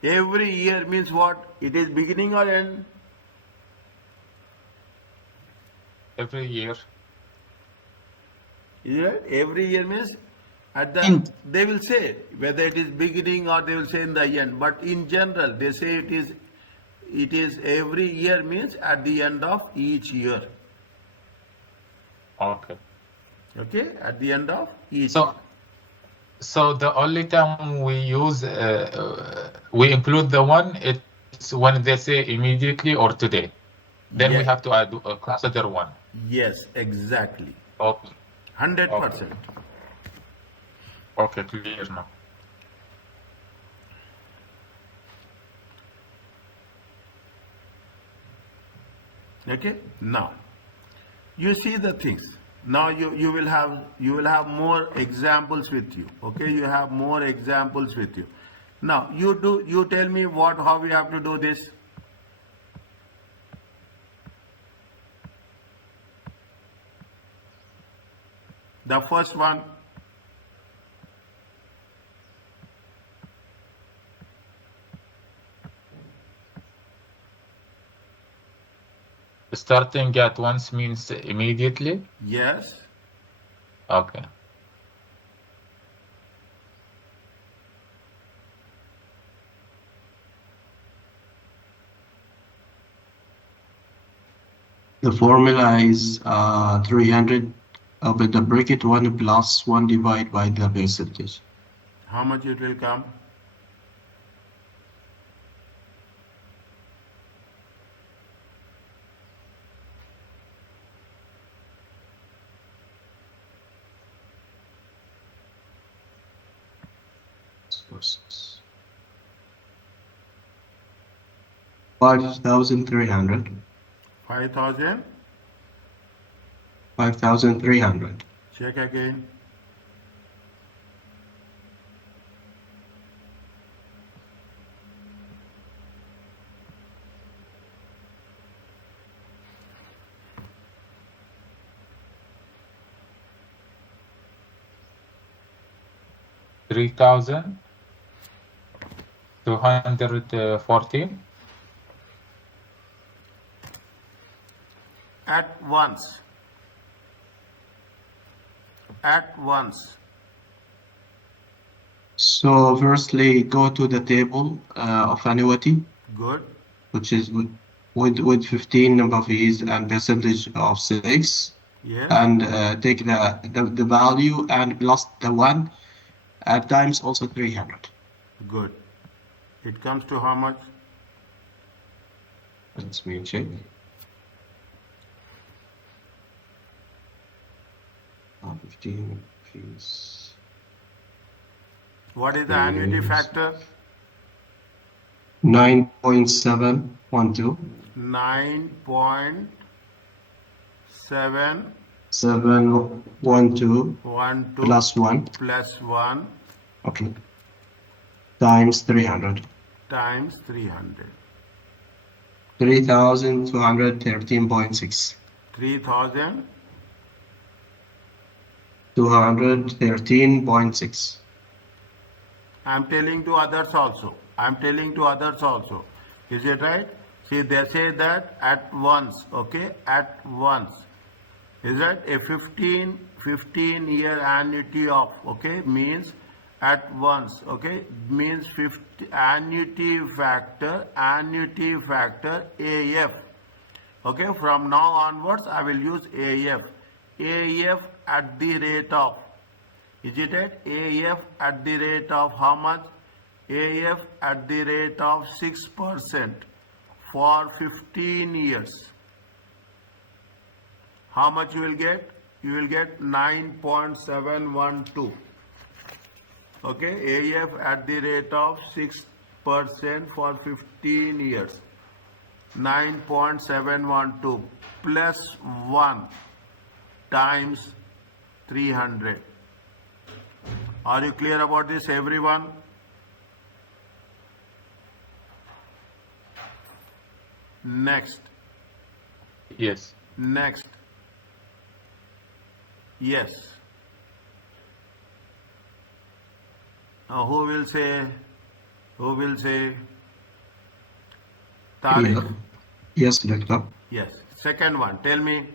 Every year means what? It is beginning or end? Every year. Is it? Every year means at the End. they will say whether it is beginning or they will say in the end. But in general, they say it is every year means at the end of each year. Okay. Okay, at the end of each. So the only time we use we include the 1, it's when they say immediately or today. Then we Yes. have to add consider 1. Yes, exactly. Okay. 100%. Okay, clear now. Okay. Now, you see the things. Now you will have more examples with you. Okay, you have more examples with you. Now you tell me how we have to do this. The first one. starting at once means immediately? Yes. Okay. The formula is 300 with the bracket 1 plus 1 divided by the percentage. How much it will come? Sources. 5,300. 5,000. 5,300. Check again. $3,214. At once. At once. So firstly, go to the table of annuity, Good. which is with 15 number fees and percentage of 6, Yes. and take the value and plus the 1 at times also 300. Good. It comes to how much? Let me check. Ah, 15 fees. What is the annuity Yes. factor? 9.712. 9.712 712 plus 1. plus 1 Okay. Times 300. times 300. 3,213.6. 3,000. 213.6. I'm telling to others also. I'm telling to others also. Is it right? See, they say that at once, okay? At once. Is that a 15-year annuity of, okay, means at once, okay, means 50 annuity factor AF. Okay, from now onwards, I will use AF. AF at the rate of, is it at AF at the rate of how much? AF at the rate of 6% for 15 years. How much you will get? You will get 9.712. Okay, AF at the rate of 6% for 15 years. 9.712 plus 1 times 300. Are you clear about this, everyone? Next. Yes. Next. Yes. Now who will say? Who will say? Tariq. Yes, doctor. Yes. Second one. Tell me.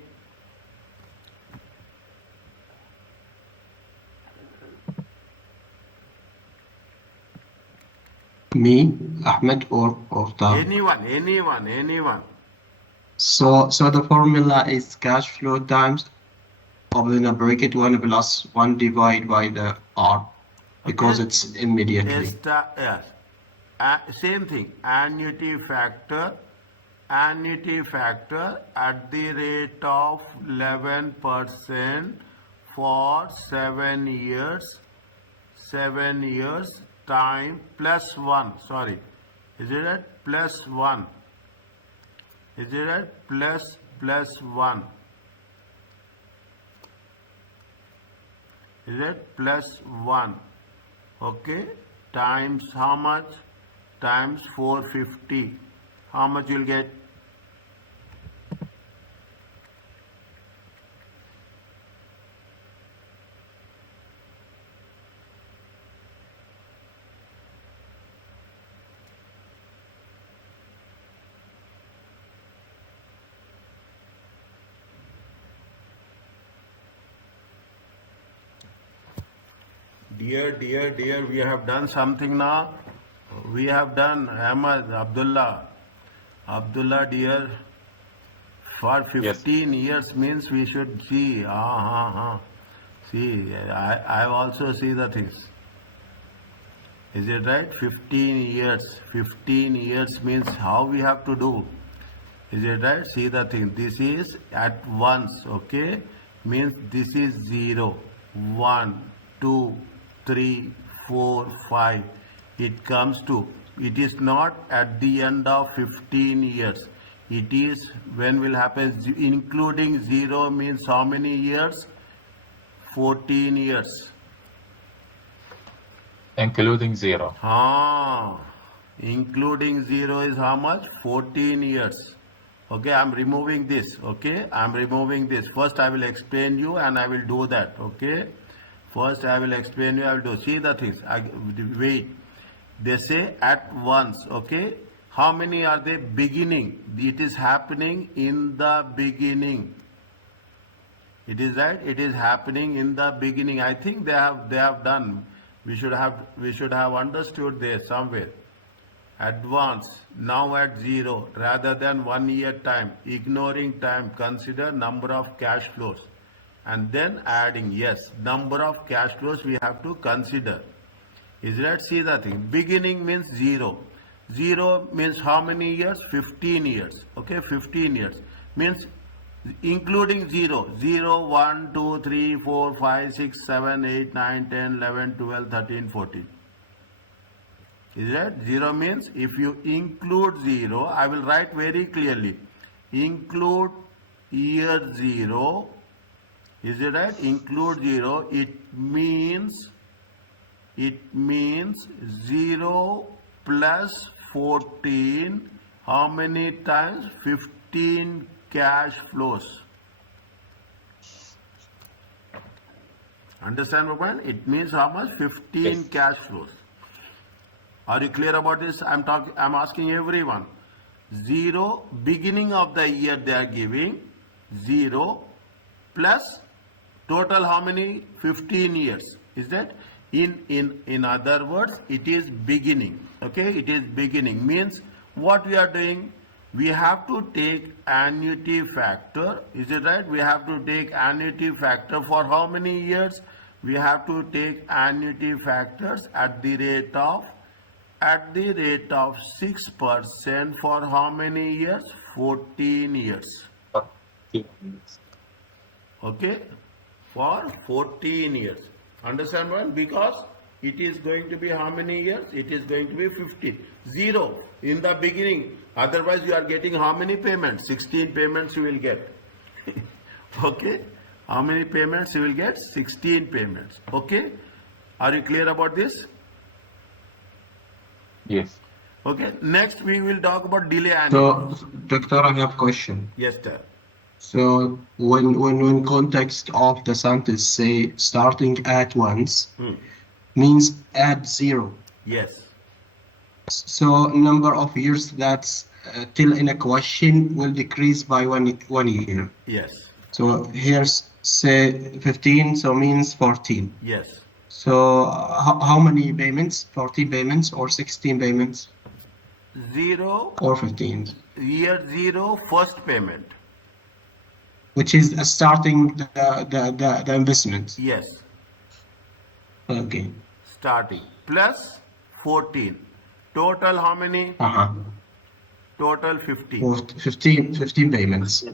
Me, Ahmed, or Tariq. Anyone. So the formula is cash flow times open a bracket 1 plus 1 divided by the R because Okay. it's immediately. Yes. Same thing. Annuity factor at the rate of 11% for 7 years. 7 years time plus 1. Sorry. Is it at plus 1? Is it at plus 1? Is it plus 1? Okay. Times how much? Times 450. How much you'll get? Dear, we have done something now. We have done Ahmad, Abdullah, dear, for 15 years means we should see. See, I also see the things. Is it right? 15 years. 15 years means how we have to do. Is it right? See the thing. This is at once, okay? Means this is 0, 1, 2, 3, 4, 5. It comes to, it is not at the end of 15 years. It is when will happen, including 0 means how many years? 14 years. Including 0. Including 0 is how much? 14 years. Okay, I'm removing this. Okay, I'm removing this. First I will explain you and I will do that. Okay, first I will explain you, I will do. See the things. Wait. They say at once. Okay, how many are they? Beginning. It is happening in the beginning. It is right. It is happening in the beginning. I think they have done. We should have understood this somewhere. Advance, now at 0 rather than 1 year time, ignoring time, consider number of cash flows and then adding. Yes, number of cash flows we have to consider. Is that? See the thing. Beginning means 0. 0 means how many years? 15 years. Okay, 15 years means including 0. 0, 1, 2, 3, 4, 5, 6, 7, 8, 9, 10, 11, 12, 13, 14. Is that? 0 means if you include 0, I will write very clearly. Include year 0. Is it right? Include 0. It means 0 plus 14. How many times? 15 cash flows. Understand my point? It means how much? 15 Yes. cash flows. Are you clear about this? I'm asking everyone. 0, beginning of the year they are giving 0 plus total how many? 15 years. Is that? In other words, it is beginning. Okay, it is beginning means what we are doing. We have to take annuity factor. Is it right? We have to take annuity factor for how many years? We have to take annuity factors at the rate of 6% for how many years? 14 years. Okay, for 14 years. Understand one? Because it is going to be how many years? It is going to be 15. 0 in the beginning. Otherwise you are getting how many payments? 16 payments you will get. Okay, how many payments you will get? 16 payments. Okay, are you clear about this? Yes. Okay, next we will talk about delay annuity. So, Doctor, I have a question. Yes, sir. So, when context of the sentence say starting at once means add 0. Yes. So, number of years that's till in a question will decrease by one year. Yes. So here's say 15, so means 14. Yes. So how many payments? 14 payments or 16 payments 0, or 15? year 0, first payment. Which is starting the investment. Yes. Okay. Starting plus 14. Total how many? Total 15. 15 payments.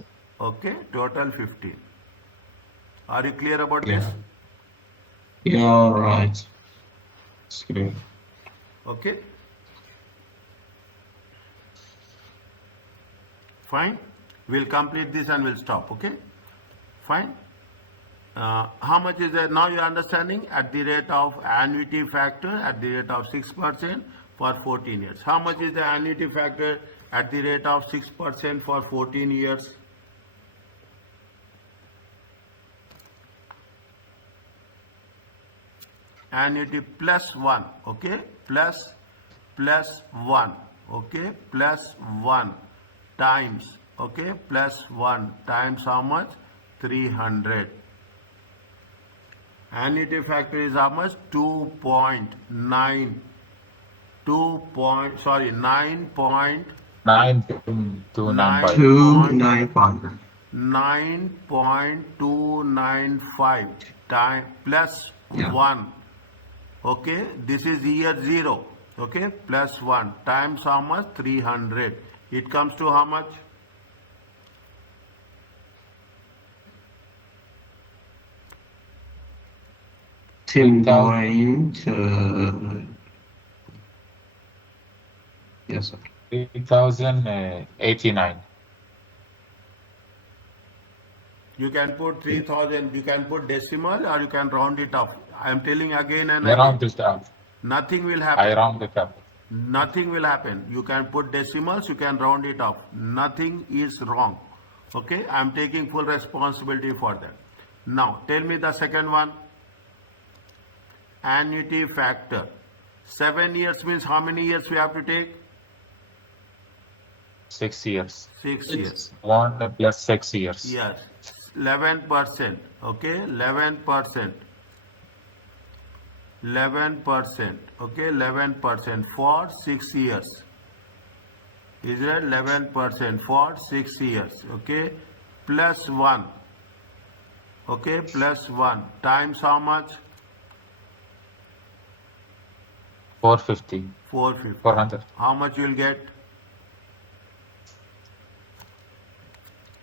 Okay, total 15. Are you clear about Yeah. this? Yeah, all right. It's good. Okay. Fine. We'll complete this and we'll stop. Okay. Fine. How much is that? Now you are understanding at the rate of annuity factor at the rate of 6% for 14 years. How much is the annuity factor at the rate of 6% for 14 years? Annuity plus 1, okay, plus 1, okay, plus 1 times, okay, plus 1 times how much? 300. Annuity factor is how much? 9.2 sorry, 9.9 9.295. 295. 9.295 time plus Yeah. 1. Okay, this is year 0. Okay, plus 1 times how much? 300. It comes to how much? Ten point. Yes, sir. 3,089. You can put 3000, you can put decimal or you can round it up. I am telling again and I round again. it up. Nothing will I happen. round it up. Nothing will happen. You can put decimals, you can round it up. Nothing is wrong. Okay, I am taking full responsibility for that. Now, tell me the second one. Annuity factor. 7 years means how many years we have to take? 6 years. 6 years. 1 plus 6 years. Yes. 11%. Okay, 11%. 11%. Okay, 11% for 6 years. Is it 11% for 6 years? Okay, plus 1. Okay, plus 1 times how much? 450. 450. 400. How much you will get?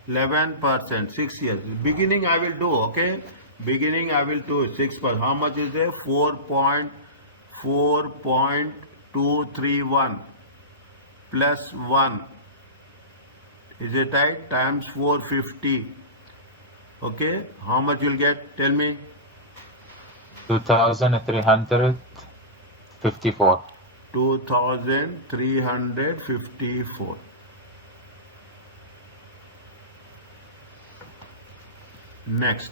11%, 6 years. Beginning I will do, okay? Beginning I will do 6%. How much is there? 4.231 plus 1. Is it right? Times 450. Okay? How much you'll get? Tell me. 2,354. 2,354. Next,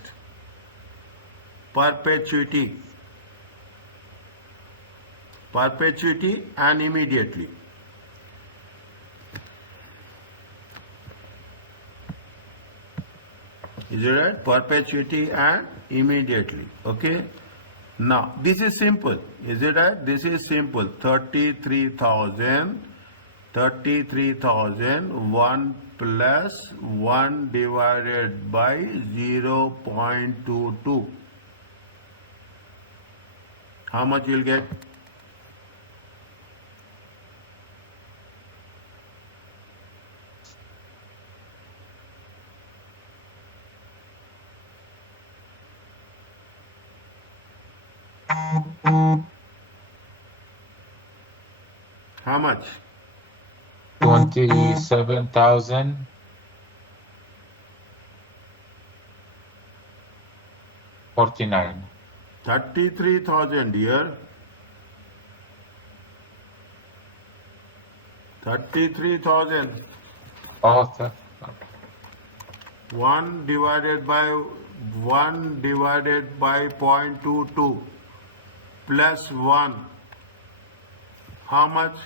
perpetuity. Perpetuity and immediately. Is it right? Perpetuity and immediately. Okay. Now, this is simple. Is it right? This is simple. 33,000. 1 plus 1 divided by 0.22. How much you'll get? How much? 27,000. 49. 33,000 here. 33,000. Oh, sir. 1 divided by 0.22 plus 1. How much?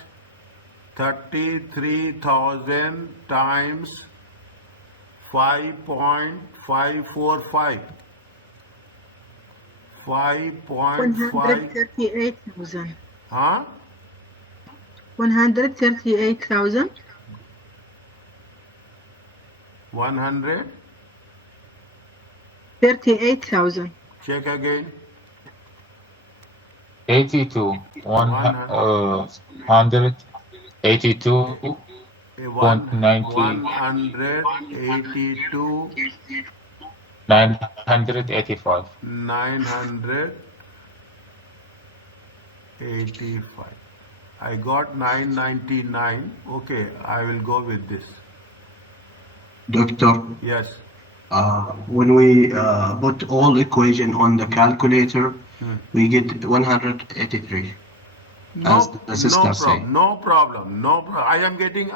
33,000 times 5.545. 5.5. 138,000. Huh? 138,000. 100. 38,000. Check again. 82. 182. 182. 985. 985. I got 999. Okay, I will go with this. Doctor, Yes. when we put all equation on the calculator, we get 183. As the sister say. No problem. I am getting,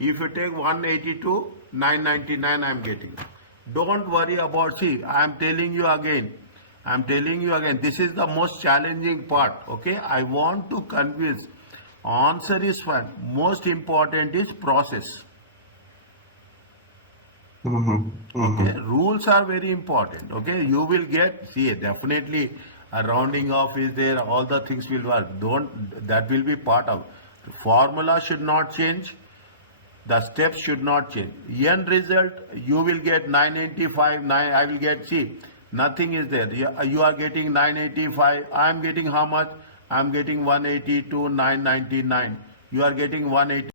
if you take 182, 999 I am getting. Don't worry about, see, I am telling you again, this is the most challenging part, okay? I want to convince, answer is fine, most important is process. Okay, rules are very important. Okay, you will get, see, definitely a rounding off is there, all the things will work. Don't, that will be part of. Formula should not change, the steps should not change. End result, you will get 985, I will get, see, nothing is there. You are getting 985, I am getting how much? I am getting 182, 999. You are getting 180.